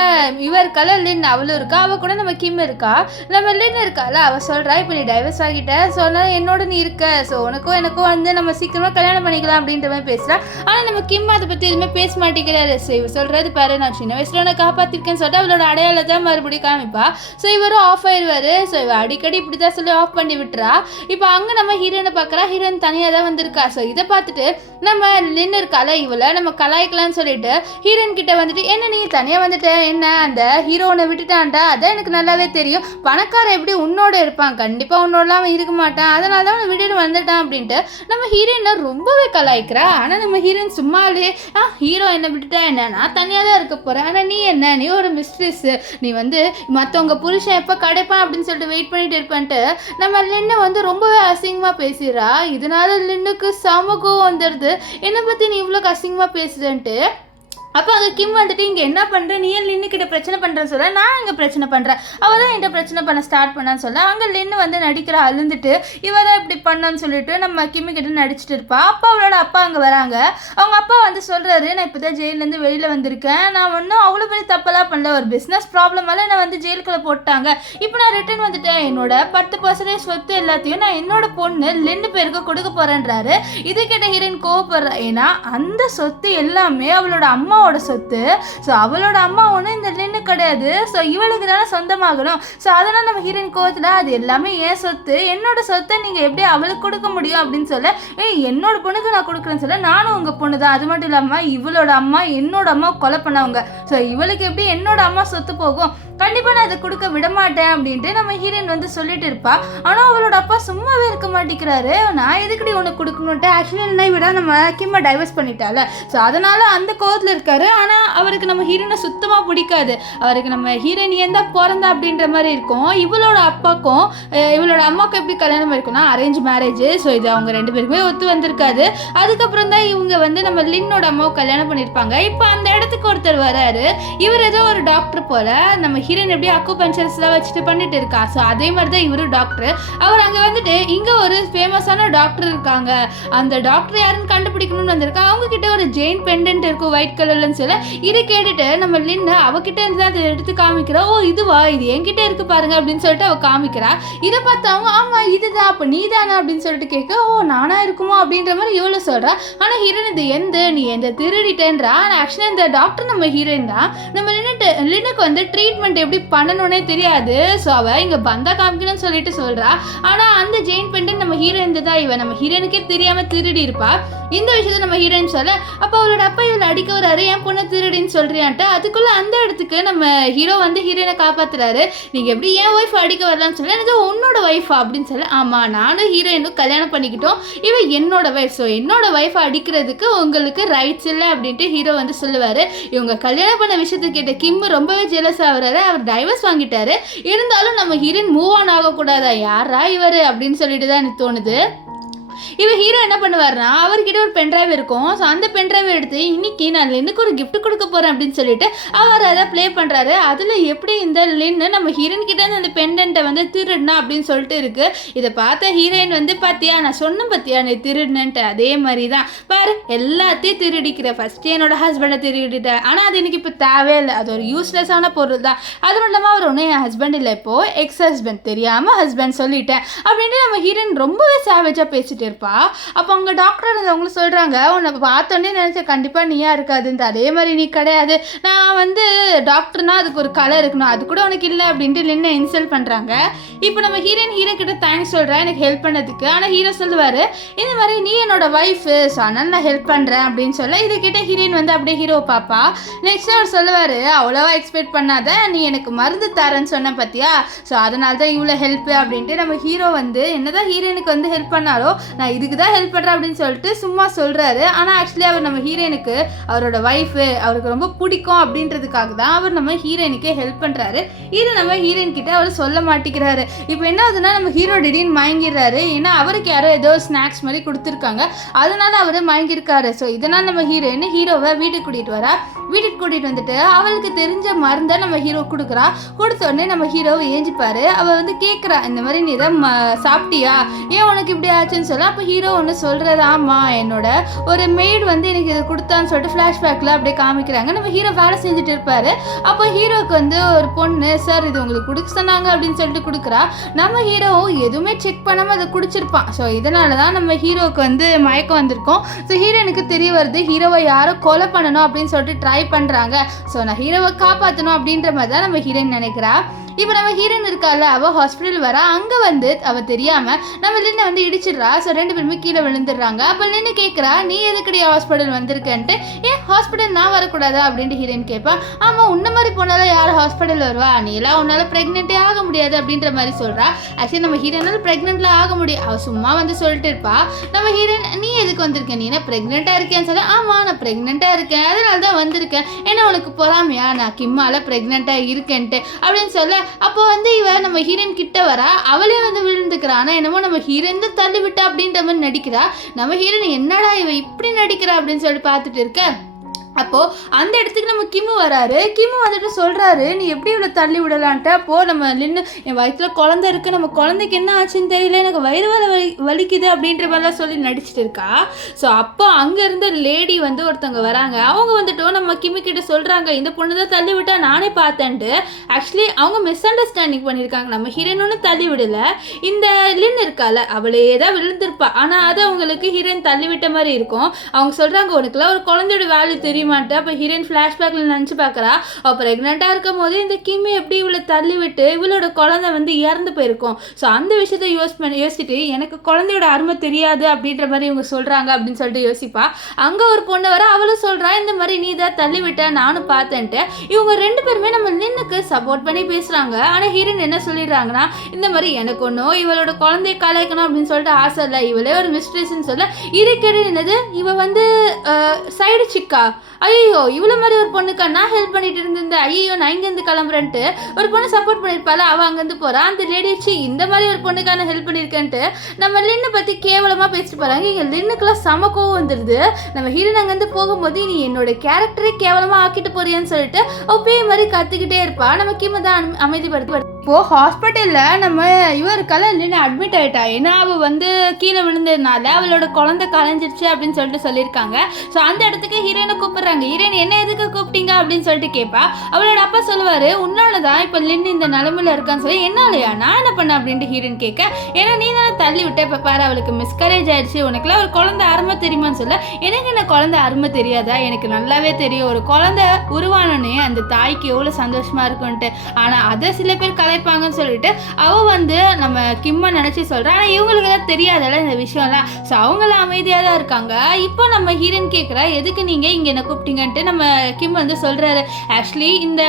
இவருக்கால லின் அவளும் இருக்கா, அவள் கூட நம்ம கிம் இருக்கா. நம்ம லின் இருக்கால, அவள் சொல்கிறா இப்போ நீ டைவர்ஸ் ஆகிட்ட, ஸோ அதனால் என்னோட நீ இருக்க, ஸோ உனக்கும் எனக்கும் வந்து நம்ம சீக்கிரமாக கல்யாணம் பண்ணிக்கலாம் அப்படின்ற மாதிரி பேசுகிறா. ஆனால் நம்ம கிம் அதை பற்றி எதுவுமே பேச மாட்டேங்கிறாரு. ஸோ இவர் சொல்கிறது பாரு நான் சின்ன வயசில் நான் காப்பாற்றிருக்கேன்னு சொல்லிட்டு அவளோட அடையாளத்தை மறுபடியும் காமிப்பா. ஸோ இவரும் ஆஃப் ஆயிடுவார். ஸோ இவள் அடிக்கடி இப்படி தான் சொல்லி ஆஃப் பண்ணி விட்டுறா. இப்போ அங்கே நம்ம ஹீரோயினை பார்க்குறா. ஹீரோயின் தனியாக தான் வந்திருக்கா. ஸோ இதை பார்த்துட்டு நம்ம லின் இருக்கால, இவளை நம்ம கலாய்க்கலான்னு சொல்லிட்டு ஹீரோயின் கிட்ட வந்துட்டு என்ன நீ தனியாக வந்துட்ட, என்ன அந்த ஹீரோனை விட்டுட்டான்டா, அதான் எனக்கு நல்லாவே தெரியும், பணக்காரன் எப்படி உன்னோட இருப்பான், கண்டிப்பாக உன்னோடலாம் அவன் இருக்க மாட்டான், அதனால தான் அவனை விட்டுட்டு வந்துட்டான் அப்படின்ட்டு நம்ம ஹீரோயினை ரொம்பவே கலாய்க்கிறா. ஆனால் நம்ம ஹீரோயின் சும்மாலே ஹீரோ என்னை விட்டுட்டா என்ன, நான் தனியாக தான் இருக்க போகிறேன், ஆனால் நீ என்ன, நீ ஒரு மிஸ்ட்ரிஸ், நீ வந்து மற்றவங்க புருஷன் எப்போ கிடைப்பான் அப்படின்னு சொல்லிட்டு வெயிட் பண்ணிட்டு இருப்பேன்ட்டு நம்ம லின்னை வந்து ரொம்பவே அசிங்கமாக பேசுகிறா. இதனால லின்னுக்கு சமூகம் வந்துடுது, என்னை பற்றி நீ இவ்வளோ அசிங்கமாக பேசுறேன்ட்டு. அப்போ அங்கே கிம் வந்துட்டு இங்கே என்ன பண்ணுறேன், நீ ஏன் லின்னுக்கிட்ட பிரச்சனை பண்ணுறேன்னு சொல்ல, நான் இங்கே பிரச்சனை பண்ணுறேன், அவள் தான் என்கிட்ட பிரச்சனை பண்ண ஸ்டார்ட் பண்ணான்னு சொல்ல அங்கே லின்னு வந்து நடிக்கிற அழுந்துட்டு இவ தான் இப்படி பண்ணான்னு சொல்லிட்டு நம்ம கிம்மிக்கிட்ட நடிச்சிட்டு இருப்பா. அப்போ அவளோட அப்பா அங்கே வராங்க. அவங்க அப்பா வந்து சொல்கிறாரு, நான் இப்போ தான் ஜெயிலேருந்து வெளியில் வந்திருக்கேன், நான் ஒன்றும் அவ்வளோ பெரிய தப்பெல்லாம் பண்ணல, ஒரு பிஸ்னஸ் ப்ராப்ளமால நான் வந்து ஜெயிலுக்குள்ளே போட்டாங்க, இப்போ நான் ரிட்டர்ன் வந்துட்டேன், என்னோட 10% சொத்து எல்லாத்தையும் நான் என்னோட பொண்ணு லின்னு பேருக்கு கொடுக்க போகிறேன்றாரு. இது கேட்ட ஹீரோயின் கோவப்படுறா. ஏன்னா அந்த சொத்து எல்லாமே அவளோட அம்மாவோட சொத்து. ஸோ அவளோட அம்மா ஒன்றும் இந்த லின்னு கிடையாது, ஸோ இவளுக்கு தானே சொந்தமாகணும். ஸோ அதனால் நம்ம ஹீரோயின் கோவத்தில் அது எல்லாமே ஏன் சொத்து, என்னோட சொத்தை நீங்கள் எப்படி அவளுக்கு கொடுக்க முடியும் அப்படின்னு சொல்ல, என்னோட பொண்ணுக்கு நான் கொடுக்குறேன்னு சொல்ல, நானும் உங்கள் பொண்ணு தான், அது மட்டும் இல்லாமல் இவளோட அம்மா என்னோட அம்மா கொலை பண்ணவங்க, ஸோ இவளுக்கு எப்படி என்னோட அம்மா சொத்து போகும், கண்டிப்பாக நான் அதை கொடுக்க விட மாட்டேன் அப்படின்ட்டு நம்ம ஹீரோயின் வந்து சொல்லிட்டு இருப்பா. ஆனால் அவளோட அப்பா சும்மாவே இருக்க மாட்டேங்கிறாரு. நான் எதுக்கடி உனக்கு கொடுக்கணுன்ட்டு, ஆக்சுவலி என்ன விட நம்ம கிம்மை டைவர்ஸ் பண்ணிட்டால, ஸோ அதனால் அந்த கோவத்தில் இருக்காரு. ஆனால் அவருக்கு நம்ம ஹீரோயினை சுத்தமாக பிடிக்காது, அவருக்கு நம்ம ஹீரோயின் ஏன் தான் பிறந்தா அப்படின்ற மாதிரி இருக்கும். இவளோட அப்பாக்கும் இவளோட அம்மாவுக்கும் எப்படி கல்யாணம் இருக்குன்னா அரேஞ்ச் மேரேஜ். ஸோ இது அவங்க 2 பேருக்குமே ஒத்து வந்திருக்காது. அதுக்கப்புறம் தான் இவங்க வந்து நம்ம லின்னோட அம்மாவை கல்யாணம் பண்ணியிருப்பாங்க. இப்போ அந்த இடத்துக்கு ஒருத்தர் வராரு. இவர் ஏதோ ஒரு டாக்டர் போல, நம்ம ஹீரோயின் எப்படி அக்குபஞ்சர்ஸ்லாம் வச்சுட்டு பண்ணிட்டு இருக்கா. ஸோ அதே மாதிரி தான் இவரு டாக்டர். அவர் அங்கே வந்துட்டு இங்கே ஒரு ஃபேமஸான டாக்டர் இருக்காங்க, அந்த டாக்டர் யாருன்னு கண்டுபிடிக்கணும்னு வந்திருக்கா. அவங்க கிட்ட ஒரு ஜெயின் பெண்டன்ட் இருக்கும் ஒயிட் கலர்லன்னு சொல்ல, இதை கேட்டுட்டு நம்ம லின்னு அவகிட்ட இருந்து அதை எடுத்து காமிக்கிறா. ஓ இதுவா, இது என்கிட்ட இருக்கு பாருங்க அப்படின்னு சொல்லிட்டு அவ காமிக்கிறா. இதை பார்த்தவங்க ஆமா இதுதான், அப்போ நீ தானே அப்படின்னு சொல்லிட்டு கேட்க, ஓ நானா இருக்குமோ அப்படின்ற மாதிரி இவ்வளோ சொல்றா. ஆனால் ஹீரோயின் இது நீ எந்த திருடிட்டேன்றா. ஆனால் ஆக்சுவலி இந்த டாக்டர் நம்ம ஹீரோயின் தான். நம்ம லின்னுக்கு வந்து ட்ரீட்மெண்ட் எப்படி பண்ணணும்னே தெரியாது. ஸோ அவள் இங்கே பந்தா காமிக்கணும்னு சொல்லிட்டு சொல்கிறா. ஆனால் அந்த ஜெயின் பெண்டன் நம்ம ஹீரோயின் தான், இவன் நம்ம ஹீரோயினுக்கே தெரியாமல் திருடி இருப்பா. இந்த விஷயத்தை நம்ம ஹீரோயின் சொல்ல, அப்போ அவளோட அப்பா இவளை அடிக்க வராரு, என் பொண்ணை திருடின்னு சொல்றியான்ட்டு. அதுக்குள்ளே அந்த இடத்துக்கு நம்ம ஹீரோ வந்து ஹீரோயினை காப்பாத்துறாரு. நீங்கள் எப்படி ஏன் ஒய்ஃப் அடிக்க வரலான்னு சொல்லி எனக்கு உன்னோட ஒய்ஃபா அப்படின்னு சொல்லி, ஆமாம் நானும் ஹீரோயினும் கல்யாணம் பண்ணிக்கிட்டோம், இவன் என்னோட ஒய்ஃப், ஸோ என்னோட ஒய்ஃபை அடிக்கிறதுக்கு உங்களுக்கு ரைட்ஸ் இல்லை அப்படின்ட்டு ஹீரோ வந்து சொல்லுவார். இவங்க கல்யாணம் பண்ண விஷயத்தை கேட்ட கிம் ரொம்பவே ஜெலஸ் ஆகுறாரு. அவர் டைவர்ஸ் வாங்கிட்டாரு. இருந்தாலும் நம்ம ஹீரோயின் மூவ் ஆன் ஆகக்கூடாதா, யாரா இவர் அப்படின்னு சொல்லிட்டு தான் எனக்கு தோணுது. இவர் ஹீரோ என்ன பண்ணுவார்னா, அவர்கிட்ட ஒரு பென்ட்ரைவ் இருக்கும். ஸோ அந்த பென்ட்ரைவ் எடுத்து இன்னைக்கு நான் லின்னுக்கு ஒரு கிஃப்ட் கொடுக்க போகிறேன் அப்படின்னு சொல்லிட்டு அவர் அதை ப்ளே பண்ணுறாரு. அதில் எப்படி இந்த லின்னு நம்ம ஹீரோயின் கிட்ட அந்த பெண்டன்ட்டை வந்து திருடுனா அப்படின்னு சொல்லிட்டு இருக்கு. இதை பார்த்த ஹீரோயின் வந்து பார்த்தியா நான் சொன்னேன் பார்த்தியா நீ திருடுனன்ட்டு, அதே மாதிரி தான் பாரு எல்லாத்தையும் திருடிக்கிற. ஃபஸ்ட்டு என்னோட ஹஸ்பண்டை திருடிட்டேன், ஆனால் அது எனக்கு இப்போ தேவையில்லை, அது ஒரு யூஸ்லெஸ்ஸான பொருள் தான். அது மட்டும் இல்லாமல் அவர் ஒன்றும் என் ஹஸ்பண்ட் இல்லை, இப்போது எக்ஸ் ஹஸ்பண்ட், தெரியாமல் ஹஸ்பண்ட் சொல்லிட்டேன் அப்படின்ட்டு நம்ம ஹீரோயின் ரொம்பவே சேவேஜாக பேசிட்டு இருப்பா. அப்போ அங்கே டாக்டர் இருந்தவங்களும் சொல்கிறாங்க, உன்னை பார்த்தோன்னே நினச்சேன் கண்டிப்பாக நீயா இருக்காதுன்ட்டு, அதே மாதிரி நீ கிடையாது, நான் வந்து டாக்டர்னா அதுக்கு ஒரு கலர் இருக்கணும், அது கூட உனக்கு இல்லை அப்படின்ட்டு லின்னை இன்சல்ட் பண்ணுறாங்க. இப்போ நம்ம ஹீரோ கிட்ட தேங்க்ஸ் சொல்கிறேன் எனக்கு ஹெல்ப் பண்ணதுக்கு. ஆனால் ஹீரோ சொல்லுவார் இந்த மாதிரி நீ என்னோட ஒய்ஃபு, ஸோ அதனால் நான் ஹெல்ப் பண்ணுறேன் அப்படின்னு சொல்ல, இதை கிட்ட ஹீரோயின் வந்து அப்படியே ஹீரோ பாப்பா. நெக்ஸ்ட் அவர் சொல்லுவார் அவ்வளோவா எக்ஸ்பெக்ட் பண்ணாத, நீ எனக்கு மருந்து தரேன்னு சொன்ன பார்த்தியா, ஸோ அதனால தான் இவ்வளோ ஹெல்ப்பு அப்படின்ட்டு நம்ம ஹீரோ வந்து என்னதான் ஹீரோயினுக்கு வந்து ஹெல்ப் பண்ணாலோ நான் இதுக்கு தான் ஹெல்ப் பண்ணுறேன் அப்படின்னு சொல்லிட்டு சும்மா சொல்கிறாரு. ஆனால் ஆக்சுவலி அவர் நம்ம ஹீரோயினுக்கு அவரோட ஒய்ஃபு அவருக்கு ரொம்ப பிடிக்கும் அப்படின்றதுக்காக தான் அவர் நம்ம ஹீரோயினுக்கு ஹெல்ப் பண்ணுறாரு. இது நம்ம ஹீரோயின் கிட்ட அவர் சொல்ல மாட்டேங்கிறாரு. இப்போ என்ன ஆகுதுன்னா நம்ம ஹீரோ திடீர்னு மயங்கிடுறாரு. ஏன்னா அவருக்கு யாரோ ஏதோ ஸ்நாக்ஸ் மாதிரி கொடுத்துருக்காங்க, அதனால அவர் மயங்கிருக்காரு. ஸோ இதனால் நம்ம ஹீரோவை வீட்டுக்கு கூட்டிகிட்டு வரா. வீட்டுக்கு கூட்டிகிட்டு வந்துட்டு அவளுக்கு தெரிஞ்ச மருந்தை நம்ம ஹீரோ கொடுக்குறா. கொடுத்த உடனே நம்ம ஹீரோவை ஏஞ்சிப்பாரு. அவள் வந்து கேட்குறா இந்த மாதிரி நீ தான் சாப்பிட்டியா, ஏன் உனக்கு இப்படி ஆச்சுன்னு சொல்ல. அப்போ ஹீரோ ஒன்று சொல்கிறாரு, ஆமாம் என்னோட ஒரு மெய்டு வந்து எனக்கு இதை கொடுத்தான்னு சொல்லிட்டு ஃப்ளாஷ்பேக்கில் அப்படியே காமிக்கிறாங்க. நம்ம ஹீரோ வேலை செஞ்சுட்டு இருப்பார். அப்போ ஹீரோவுக்கு வந்து ஒரு பொண்ணு சார் இது உங்களுக்கு கொடுக்க சொன்னாங்க அப்படின்னு சொல்லிட்டு கொடுக்குறா. நம்ம ஹீரோவும் எதுவுமே செக் பண்ணாமல் அதை குடிச்சிருப்பான். ஸோ இதனால தான் நம்ம ஹீரோவுக்கு வந்து மயக்கம் வந்திருக்கும். ஸோ ஹீரோனுக்கு தெரிய வருது ஹீரோவை யாரோ கொலை பண்ணணும் அப்படின்னு சொல்லிட்டு ட்ரை பண்ணுறாங்க. ஸோ நான் ஹீரோவை காப்பாற்றணும் அப்படின்ற மாதிரி தான் நம்ம ஹீரோயின் நினைக்கிறா. இப்போ நம்ம ஹீரோயின் இருக்கால அவள் ஹாஸ்பிட்டல் வரா. அங்கே வந்து அவள் தெரியாமல் நம்ம லின்னை வந்து இடிச்சிடுறா. ஸோ ரெண்டு பேருமே கீழே விழுந்துடுறாங்க. அப்போ லின்னு கேட்குறா நீ எதுக்கடி ஹாஸ்பிட்டல் வந்திருக்கேன்ட்டு. ஏன் ஹாஸ்பிட்டல் நான் வரக்கூடாதா அப்படின்ட்டு ஹீரோயின் கேட்பா. ஆமாம் உன்ன மாதிரி போனாலும் யார் ஹாஸ்பிட்டல் வருவா, நீ எல்லாம் உன்னால் ப்ரெக்னென்ட்டே ஆக முடியாது அப்படின்ற மாதிரி சொல்கிறா. ஆக்சுவலி நம்ம ஹீரோயினால் ப்ரெக்னென்ட்லாம் ஆக முடியும், அவள் சும்மா வந்து சொல்லிட்டு இருப்பா. நம்ம ஹீரோயின் நீ எதுக்கு வந்திருக்கேன், நீ என்ன ப்ரெக்னெண்ட்டாக இருக்கேன்னு சொல்ல. ஆமாம் நான் ப்ரெக்னெண்ட்டாக இருக்கேன், அதனால தான் வந்திருக்கேன், ஏன்னா உனக்கு பொறாமையா நான் கிம்மால் ப்ரெக்னெண்ட்டாக இருக்கேன்ட்டு அப்படின்னு சொல்ல. அப்போ வந்து இவ நம்ம ஹீரோயின் கிட்ட வரா. அவளே வந்து விழுந்துக்கிறா. ஆனால் என்னமோ நம்ம ஹீரோயின் தான் தள்ளி விட்டா அப்படின்ற மாதிரி நடிக்கிறா. நம்ம ஹீரோயின் என்னடா இவ இப்படி நடிக்கிறா அப்படின்னு சொல்லிட்டு பார்த்துட்டு இருக்க. அப்போது அந்த இடத்துக்கு நம்ம கிம்மு வராரு. கிம்மு வந்துட்டு சொல்கிறாரு நீ எப்படி இவ்வளோ தள்ளி விடலான்ட்டு. அப்போது நம்ம நின்று என் வயிற்றில் குழந்தை இருக்குது, நம்ம குழந்தைக்கு என்ன ஆச்சுன்னு தெரியல, எனக்கு வயிறு வலிக்குது அப்படின்ற மாதிரிலாம் சொல்லி நடிச்சிட்டு இருக்கா. ஸோ அப்போ அங்கே இருந்த லேடி வந்து ஒருத்தவங்க வராங்க. அவங்க வந்துட்டு நம்ம கிம்மு கிட்ட சொல்கிறாங்க இந்த பொண்ணு தான் தள்ளி விட்டா நானே பார்த்தேன்ட்டு. ஆக்சுவலி அவங்க மிஸ் அண்டர்ஸ்டாண்டிங் பண்ணியிருக்காங்க. நம்ம ஹீரோயின் ஒன்றும் தள்ளி விடலை, இந்த லின் இருக்கால அவளே தான் விழுந்திருப்பா. ஆனால் அது அவங்களுக்கு ஹீரோயின் தள்ளி விட்ட மாதிரி இருக்கும். அவங்க சொல்கிறாங்க உனக்குலாம் ஒரு குழந்தையோட வேல்யூ தெரியுமான்ட்டு. அப்போ ஹீரோயின் ஃப்ளாஷ்பேக்கில் நினச்சி பார்க்குறா. அப்போ ப்ரெக்னெண்ட்டாக இருக்கும் போது இந்த கிம்மி எப்படி இவ்வளோ தள்ளி விட்டு இவளோட குழந்தை வந்து இறந்து போயிருக்கும். ஸோ அந்த விஷயத்த யோசிச்சுட்டு எனக்கு குழந்தையோட அருமை தெரியாது அப்படின்ற மாதிரி இவங்க சொல்கிறாங்க அப்படின்னு சொல்லிட்டு யோசிப்பா. அங்கே ஒரு பொண்ணு வர அவளும் சொல்கிறா இந்த மாதிரி நீ தான் தள்ளி விட்ட நானும் பார்த்தேன்ட்டு. இவங்க ரெண்டு பேருமே நம்ம நின்னுக்கு சப்போர்ட் பண்ணி பேசுகிறாங்க. ஆனால் ஹீரோயின் என்ன சொல்லிடுறாங்கன்னா இந்த மாதிரி எனக்கு ஒன்றும் இவளோட குழந்தைய கலைக்கணும் அப்படின்னு சொல்லிட்டு ஆசை இல்லை, இவளே ஒரு மிஸ்ட்ரஸ்ன்னு சொல்ல. இது என்னது இவ வந்து சைடு சிக்கா, ஐயோ இவ்வளோ மாதிரி ஒரு பொண்ணுக்கா நான் ஹெல்ப் பண்ணிட்டு இருந்திருந்தேன், ஐயோ நான் இங்கேருந்து கிளம்புறேன்ட்டு ஒரு பொண்ணு சப்போர்ட் பண்ணியிருப்பாள். அவள் அங்கேருந்து போகிறா. அந்த லேடி வச்சு இந்த மாதிரி ஒரு பொண்ணுக்கா நான் ஹெல்ப் பண்ணியிருக்கேன்ட்டு நம்ம லின்னை பற்றி கேவலமாக பேசிட்டு போகிறாங்க. இங்கே லின்னுக்குலாம் செம கோவம் வந்துடுது. நம்ம ஹீரோயின் அங்கேருந்து போகும்போது நீ என்னோட கேரக்டரே கேவலமாக ஆக்கிட்டு போறியான்னு சொல்லிட்டு பேய் மாதிரி கற்றுக்கிட்டே இருப்பா. நம்ம கிம்ம தான் அமைதிப்படுத்தி. இப்போது ஹாஸ்பிட்டலில் நம்ம இவருக்கால லின்னு அட்மிட் ஆகிட்டா. ஏன்னா அவள் வந்து கீழே விழுந்ததுனால அவளோட குழந்தை கலைஞ்சிருச்சு அப்படின்னு சொல்லிட்டு சொல்லியிருக்காங்க. ஸோ அந்த இடத்துக்கு ஹீரோயினை கூப்பிட்றாங்க. ஹீரோயின் என்ன எதுக்கு கூப்பிட்டீங்க அப்படின்னு சொல்லிட்டு கேட்பா. அவளோட அப்பா சொல்லுவார் உன்னால தான் இப்போ லின்னு இந்த நிலமையில இருக்கான்னு சொல்லி. என்னாலயா நான் என்ன பண்ணேன் அப்படின்ட்டு ஹீரோயின் கேட்க. ஏன்னா நீ தானே தள்ளி விட்ட, இப்போ பாரு அவளுக்கு மிஸ்கரேஜ் ஆயிடுச்சு, உனக்குலாம் ஒரு குழந்தை அருமை தெரியுமான்னு சொல்ல. எனக்கு என்ன குழந்தை அருமை தெரியாதா, எனக்கு நல்லாவே தெரியும். ஒரு குழந்தை உருவானோன்னே அந்த தாய்க்கு எவ்வளோ சந்தோஷமாக இருக்கும்ன்ட்டு. ஆனால் அதை சில பேர் கலைப்பாங்கன்னு சொல்லிட்டு அவள் வந்து நம்ம கிம்மை நினச்சி சொல்கிறா. ஆனால் இவங்களுக்கு தான் தெரியாதல்ல இந்த விஷயம்லாம். ஸோ அவங்களாம் அமைதியாக தான் இருக்காங்க. இப்போ நம்ம ஹீரோயின் கேட்குறா, எதுக்கு நீங்கள் இங்கே என்ன கூப்பிட்டீங்கன்ட்டு. நம்ம கிம் வந்து சொல்கிறாரு, ஆக்சுவலி இந்த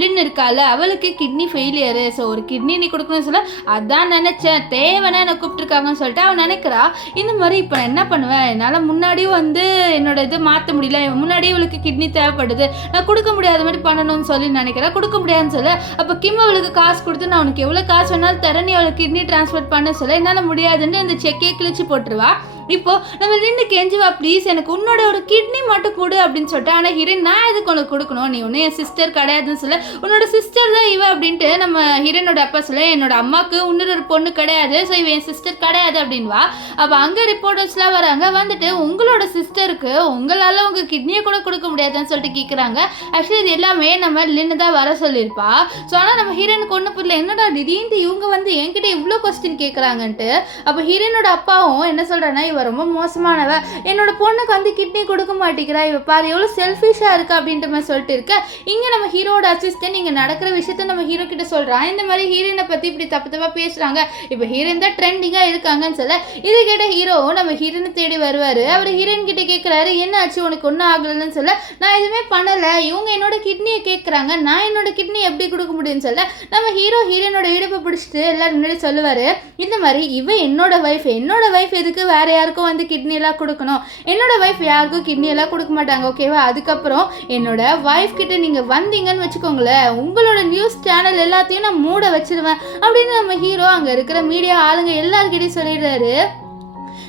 லின் இருக்கால அவளுக்கு கிட்னி ஃபெயிலியரு, ஸோ ஒரு கிட்னி நீ கொடுக்கணும்னு சொல்ல அதான் நினச்சேன், தேவைன்னா என்னை கூப்பிட்டுருக்காங்கன்னு சொல்லிட்டு அவன் நினைக்கிறா. இந்த மாதிரி இப்போ நான் என்ன பண்ணுவேன், என்னால் முன்னாடியும் வந்து என்னோட இது மாற்ற முடியல, முன்னாடியே இவளுக்கு கிட்னி தேவைப்படுது, நான் கொடுக்க முடியாத மாதிரி பண்ணணும்னு சொல்லி நினைக்கிறேன். கொடுக்க முடியாதுன்னு சொல்ல அப்போ கிம் அவளுக்கு காசு கொடுத்து நான் உனக்கு எவ்வளோ காசு வேணாலும் தரேன், நீ அவளுக்கு கிட்னி டிரான்ஸ்ஃபர் பண்ண சொல்ல என்னால் முடியாதுன்னு அந்த செக்கே கிழிச்சு போட்டுருவா. இப்போ நம்ம நின்று கெஞ்சுவா, ப்ளீஸ் எனக்கு உன்னோட ஒரு கிட்னி மட்டும் கொடு அப்படின்னு சொல்லிட்டு. ஆனால் ஹீரோயின் நான் எதுக்கு உனக்கு கொடுக்கணும், நீ ஒன்றும் என் சிஸ்டர் கிடையாதுன்னு சொல்ல உன்னோட சிஸ்டர் தான் இவ அப்படின்ட்டு நம்ம ஹீரோனோட அப்பா சொல்ல என்னோட அம்மாவுக்கு இன்னொரு ஒரு பொண்ணு கிடையாது, ஸோ இவன் என் சிஸ்டர் கிடையாது அப்படின்வா. அப்போ அங்கே ரிப்போர்ட்டர்ஸ்லாம் வராங்க, வந்துட்டு உங்களோட சிஸ்டருக்கு உங்களால் உங்கள் கிட்னியை கூட கொடுக்க முடியாதுன்னு சொல்லிட்டு கேட்குறாங்க. ஆக்சுவலி இது எல்லாமே நம்ம லின்னு தான் வர சொல்லியிருப்பா. ஸோ ஆனால் நம்ம ஹீரோனுக்கு ஒன்றும் புரியல, என்னடா திடீர்னு இவங்க வந்து என்கிட்ட இவ்வளோ கொஸ்டின் கேட்குறாங்கன்ட்டு. அப்போ ஹீரோனோட அப்பாவும் என்ன சொல்கிறேன்னா, ரொம்ப மோசமானவ, என்னோட பொண்ணுக்கு வந்து கிட்னி கொடுக்க மாட்டேங்கிறா, இவ பாரு எவ்வளோ செல்ஃபிஷாக இருக்கா அப்படின்ற மாதிரி சொல்லிட்டு இருக்க. இங்கே நம்ம ஹீரோட அசிஸ்டன்ட் இங்கே நடக்கிற விஷயத்த நம்ம ஹீரோ கிட்ட சொல்கிறான். இந்த மாதிரி ஹீரோயினை பற்றி இப்படி தப்பு தப்பாக பேசுகிறாங்க, இப்போ ஹீரோயின் தான் ட்ரெண்டிங்காக இருக்காங்கன்னு சொல்ல இது கேட்ட ஹீரோவும் நம்ம ஹீரோயினை தேடி வருவார். அவர் ஹீரோயின் கிட்ட கேட்குறாரு, என்ன ஆச்சு உனக்கு ஒன்றும் ஆகலைன்னு சொல்ல நான் எதுவுமே பண்ணலை, இவங்க என்னோட கிட்னியை கேட்குறாங்க, நான் என்னோட கிட்னி எப்படி கொடுக்க முடியும்னு சொல்ல நம்ம ஹீரோயினோட இடுப்பை பிடிச்சிட்டு எல்லாரும் முன்னாடி சொல்லுவார், இந்த மாதிரி இவ என்னோட வைஃப் எதுக்கு வேற யாருக்கும் வந்து கிட்னி எல்லாம் கொடுக்கணும், என்னோட வைஃப் யாருக்கும் கிட்னி எல்லாம் கொடுக்க மாட்டாங்க, ஓகேவா. அதுக்கப்புறம் என்னோட வைஃப் கிட்ட நீங்க வந்தீங்கன்னு வச்சுக்கோங்களேன், உங்களோட நியூஸ் சேனல் எல்லாத்தையும் நான் மூட வச்சிருவேன் அப்படின்னு நம்ம ஹீரோ அங்க இருக்கிற மீடியா ஆளுங்க எல்லார்கிட்டையும் சொல்லிடுறாரு.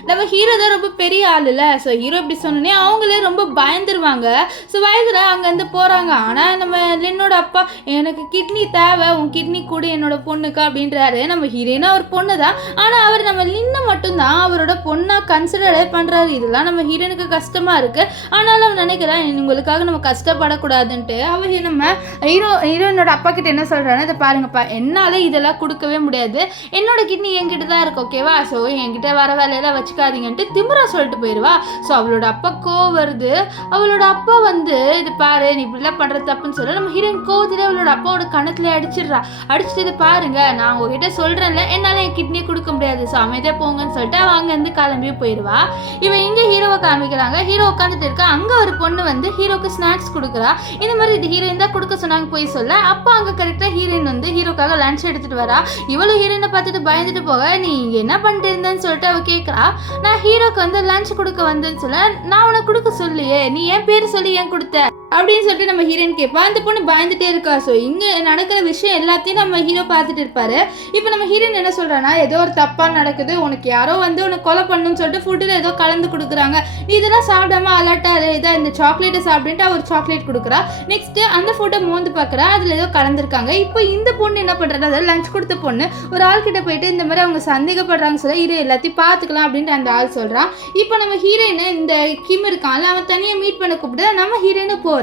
நம்ம ஹீரோ தான் ரொம்ப பெரிய ஆள் இல்லை, ஸோ ஹீரோ இப்படி சொன்னோன்னே அவங்களே ரொம்ப பயந்துருவாங்க. ஸோ பயந்துட அங்கேருந்து போகிறாங்க. ஆனால் நம்ம லின்னோட அப்பா எனக்கு கிட்னி தேவை, உன் கிட்னி கூட என்னோட பொண்ணுக்கு அப்படின்றாரு. நம்ம ஹீரோயினா ஒரு பொண்ணு தான், ஆனால் அவர் நம்ம லின்னை மட்டும்தான் அவரோட பொண்ணாக கன்சிடரே பண்ணுறாரு. இதெல்லாம் நம்ம ஹீரோனுக்கு கஷ்டமாக இருக்குது. ஆனாலும் அவன் நினைக்கிறான் உங்களுக்காக நம்ம கஷ்டப்படக்கூடாதுன்ட்டு. அவர் நம்ம ஹீரோயினோட அப்பா கிட்ட என்ன சொல்கிறான்னு, இதை பாருங்கப்பா, என்னால் இதெல்லாம் கொடுக்கவே முடியாது, என்னோட கிட்னி என்கிட்ட தான் இருக்கு, ஓகேவா, ஸோ என்கிட்ட வர வேலையெல்லாம் வச்சுக்காதீங்கன்ட்டு திமிரா சொல்லிட்டு போயிடுவா. ஸோ அவளோட அப்பா கோவம் வருது. அவளோட அப்பா வந்து இது பாரு நீ இப்படிலாம் பண்ணுற தப்புன்னு சொல்ல நம்ம ஹீரோயின் கோவத்திலே அவளோட அப்பாவோட கணத்துல அடிச்சிடுறா. அடிச்சுட்டு இது பாருங்க நான் உங்ககிட்ட சொல்கிறேன்ல என்னால் என் கிட்னியை கொடுக்க முடியாது, ஸோ அமைதியாக போங்கன்னு சொல்லிட்டு அவள் அங்கேருந்து கிளம்பியே போயிடுவா. இவன் இங்கே ஹீரோவை காமிக்கிறாங்க. ஹீரோ உட்காந்துட்டு இருக்கா. அங்கே ஒரு பொண்ணு வந்து ஹீரோக்கு ஸ்நாக்ஸ் கொடுக்குறா. இந்த மாதிரி இது ஹீரோயின் தான் கொடுக்க சொன்னாங்க போய் சொல்ல. அப்போ அங்கே கரெக்டாக ஹீரோயின் வந்து ஹீரோக்காக லன்ச் எடுத்துகிட்டு வரா. இவளும் ஹீரோயினை பார்த்துட்டு பயந்துட்டு போக நீ என்ன பண்ணிட்டு இருந்தேன்னு சொல்லிட்டு அவள் கேட்குறா. நான் ஹீரோக்கு வந்து லஞ்ச் கொடுக்க வந்தேன்னு சொல்ல நான் உனக்கு கொடுக்க சொல்லியே, நீ என் பேர் சொல்லி ஏன் கொடுத்த அப்படின்னு சொல்லிட்டு நம்ம ஹீரோயின் கேட்பா. அந்த பொண்ணு பயந்துட்டே இருக்கா. ஸோ இங்கே நடக்கிற விஷயம் எல்லாத்தையும் நம்ம ஹீரோ பார்த்துட்டு இருப்பாரு. இப்போ நம்ம ஹீரோயின் என்ன சொல்கிறான்னா, ஏதோ ஒரு தப்பாக நடக்குது, உனக்கு யாரோ வந்து உனக்கு கொலை பண்ணணும்னு சொல்லிட்டு ஃபுட்டில் ஏதோ கலந்து கொடுக்குறாங்க, நீ இதெல்லாம் சாப்பிடாம அலர்ட்டாக இதாக இந்த சாக்லேட்டை சாப்பிட்டுட்டு அவர் சாக்லேட் கொடுக்குறா. நெக்ஸ்ட்டு அந்த ஃபுட்டை மோந்து பார்க்குறா, அதில் ஏதோ கலந்துருக்காங்க. இப்போ இந்த பொண்ணு என்ன பண்ணுறாங்க, அதாவது லஞ்ச் கொடுத்த பொண்ணு ஒரு ஆள்கிட்ட போயிட்டு இந்த மாதிரி அவங்க சந்தேகப்படுறாங்க சொல்ல இது எல்லாத்தையும் பார்த்துக்கலாம் அப்படின்ட்டு அந்த ஆள் சொல்கிறான். இப்போ நம்ம ஹீரோயினை இந்த கிம் இருக்கான்ல அவன் தனியாக மீட் பண்ண கூப்பிட்டு நம்ம ஹீரோயினை போகிறா.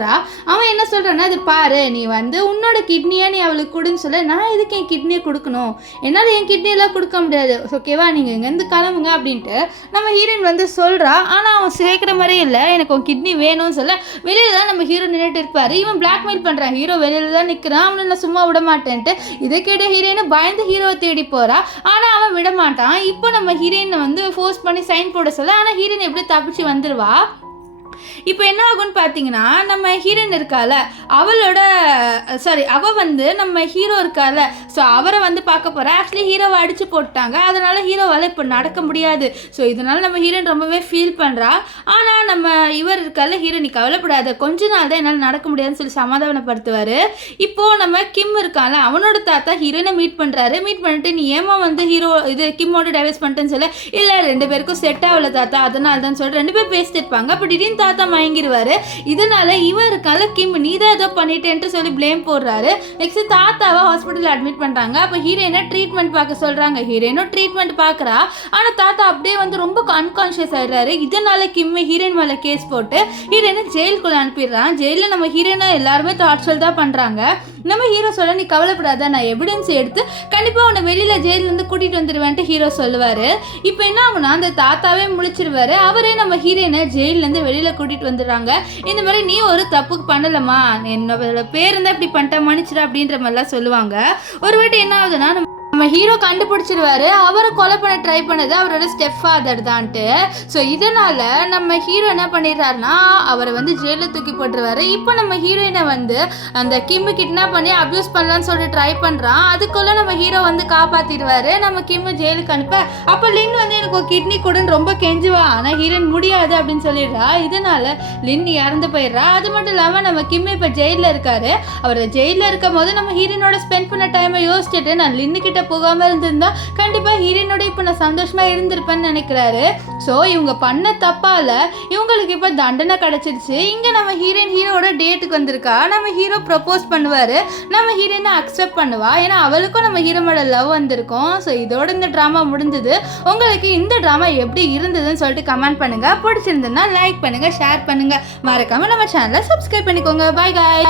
அவன் என்ன சொல்கிறான்னா, அது பாரு நீ வந்து உன்னோட கிட்னியை நீ அவளுக்கு கொடுன்னு சொல்ல நான் எதுக்கு என் கிட்னியை கொடுக்கணும், என்னால் என் கிட்னியெல்லாம் கொடுக்க முடியாது, ஓகேவா, நீங்கள் இங்கேருந்து கிளம்புங்க அப்படின்ட்டு நம்ம ஹீரோயின் வந்து சொல்கிறா. ஆனால் அவன் சேர்க்குற மாதிரியே இல்லை, எனக்கு உன் கிட்னி வேணும்னு சொல்ல வெளியில் தான் நம்ம ஹீரோ நின்றுட்டு இருப்பார். இவன் பிளாக்மெயில் பண்ணுறான். ஹீரோ வெளியில் தான் நிற்கிறான், அவனை நான் சும்மா விட மாட்டேன்ட்டு. இதை கேட்ட ஹீரோயினை பயந்து ஹீரோவை தேடி போகிறா. ஆனால் அவன் விட மாட்டான். இப்போ நம்ம ஹீரோயினை வந்து ஃபோர்ஸ் பண்ணி சைன் போட சொல்ல ஆனால் ஹீரோயின் எப்படி தப்பிச்சு வந்துடுவா. இப்போ என்ன ஆகும்னு பார்த்தீங்கன்னா, நம்ம ஹீரோயின் இருக்கால அவள் வந்து நம்ம ஹீரோ இருக்கால, ஸோ அவரை வந்து பார்க்க போகிறா. ஆக்சுவலி ஹீரோவை அடித்து போட்டாங்க, அதனால் ஹீரோவால் இப்போ நடக்க முடியாது. ஸோ இதனால் நம்ம ஹீரோயின் ரொம்பவே ஃபீல் பண்ணுறா. ஆனால் நம்ம இவர் இருக்கால ஹீரோ, நீ கவலைப்படாத, கொஞ்ச நாள் தான் என்னால் நடக்க முடியாதுன்னு சொல்லி சமாதானப்படுத்துவார். இப்போது நம்ம கிம் இருக்கால அவனோட தாத்தா ஹீரோயினை மீட் பண்ணுறாரு. மீட் பண்ணிட்டு நீ ஏமா வந்து கிம்மோட டைவர்ஸ் பண்ணிட்டேன்னு சொல்ல இல்லை 2 பேருக்கும் செட் ஆகல தாத்தா, அதனால தான் சொல்லிட்டு 2 பேர் பேசிட்டு இருப்பாங்க. அப்போ திடீர்னு தாத்தா மயங்கிடுவாரு. இதனால இவன் இருக்கால கிம் நீ தான் ஏதோ பண்ணிட்டேன்ட்டு சொல்லி பிளேம் போடுறாரு. நெக்ஸ்ட் தாத்தாவை ஹாஸ்பிட்டலில் அட்மிட் பண்ணுறாங்க. அப்போ ஹீரோயினை ட்ரீட்மெண்ட் பார்க்க சொல்கிறாங்க. ஹீரோயினும் ட்ரீட்மெண்ட் பார்க்குறா. ஆனால் தாத்தா அப்படியே வந்து ரொம்ப அன்கான்ஷியஸ் ஆகிடுறாரு. இதனால கிம் ஹீரோயின் மேலே கேஸ் போட்டு ஹீரோயினை ஜெயிலுக்குள்ளே அனுப்பிடுறான். ஜெயிலில் நம்ம ஹீரோயினை எல்லாருமே டார்ச்சர் தான் பண்ணுறாங்க. நம்ம ஹீரோ சொல்ல நீ கவலைப்படாத, நான் எவிடன்ஸ் எடுத்து கண்டிப்பாக உன்னை வெளியில் ஜெயிலேருந்து கூட்டிகிட்டு வந்துடுவேன்ட்டு ஹீரோ சொல்லுவார். இப்போ என்ன ஆகுனா அந்த தாத்தாவே முழிச்சிருவாரு. அவரே நம்ம ஹீரோயினை ஜெயிலேருந்து வெளியில் கூட்டிட்டு வந்துடுறாங்க. இந்த மாதிரி நீ ஒரு தப்பு பண்ணலமா, என்னோட பேர் இருந்தா இப்படி பண்ணிட்ட மன்னிச்சிட அப்படின்ற மாதிரிலாம் சொல்லுவாங்க. ஒரு வாட்டி என்ன ஆகுதுன்னா நம்ம ஹீரோ கண்டுபிடிச்சிருவாரு அவரை கொலை பண்ண ட்ரை பண்ணது அவரோட ஸ்டெப் ஃபாதர் தான்ட்டு. ஸோ இதனால நம்ம ஹீரோ என்ன பண்ணிடுறாருன்னா அவரை வந்து ஜெயிலில் தூக்கி போட்டுருவாரு. இப்போ நம்ம ஹீரோயினை வந்து அந்த கிம்மு கிட்னாப் பண்ணி அப்யூஸ் பண்ணலான்னு சொல்லிட்டு ட்ரை பண்ணுறான். அதுக்குள்ளே நம்ம ஹீரோ வந்து காப்பாற்றிடுவாரு. நம்ம கிம்மு ஜெயிலுக்கு அனுப்ப அப்போ லின் வந்து எனக்கு ஒரு கிட்னி கொடுன்னு ரொம்ப கெஞ்சுவா. ஆனால் ஹீரோயின் முடியாது அப்படின்னு சொல்லிடுறா. இதனால லின் இறந்து போயிடுறா. அது மட்டும் இல்லாமல் நம்ம கிம்மு இப்போ ஜெயிலில் இருக்காரு. அவர் ஜெயிலில் இருக்கும் போது நம்ம ஹீரோயினோட ஸ்பெண்ட் பண்ண டைமை யோசிச்சுட்டு நான் லின்னு கிட்ட போகாம இருந்திருந்தா கண்டிப்பா ஹீரோனோட இப்ப நான் சந்தோஷமா இருந்திருப்பேன்னு நினைக்கிறாரு. ஸோ இவங்க பண்ண தப்பால இவங்களுக்கு இப்ப தண்டனை கிடைச்சிருச்சு. இங்க நம்ம ஹீரோட டேட்டுக்கு வந்திருக்கா. நம்ம ஹீரோ ப்ரப்போஸ் பண்ணுவாரு. நம்ம ஹீரோயினை அக்செப்ட் பண்ணுவா. ஏன்னா அவளுக்கும் நம்ம ஹீரோட லவ் வந்திருக்கும். ஸோ இதோட இந்த ட்ராமா முடிஞ்சது. உங்களுக்கு இந்த ட்ராமா எப்படி இருந்ததுன்னு சொல்லிட்டு கமெண்ட் பண்ணுங்க. பிடிச்சிருந்ததுன்னா லைக் பண்ணுங்க, ஷேர் பண்ணுங்க, மறக்காம நம்ம சேனலை சப்ஸ்கிரைப் பண்ணிக்கோங்க. பாய் காய்.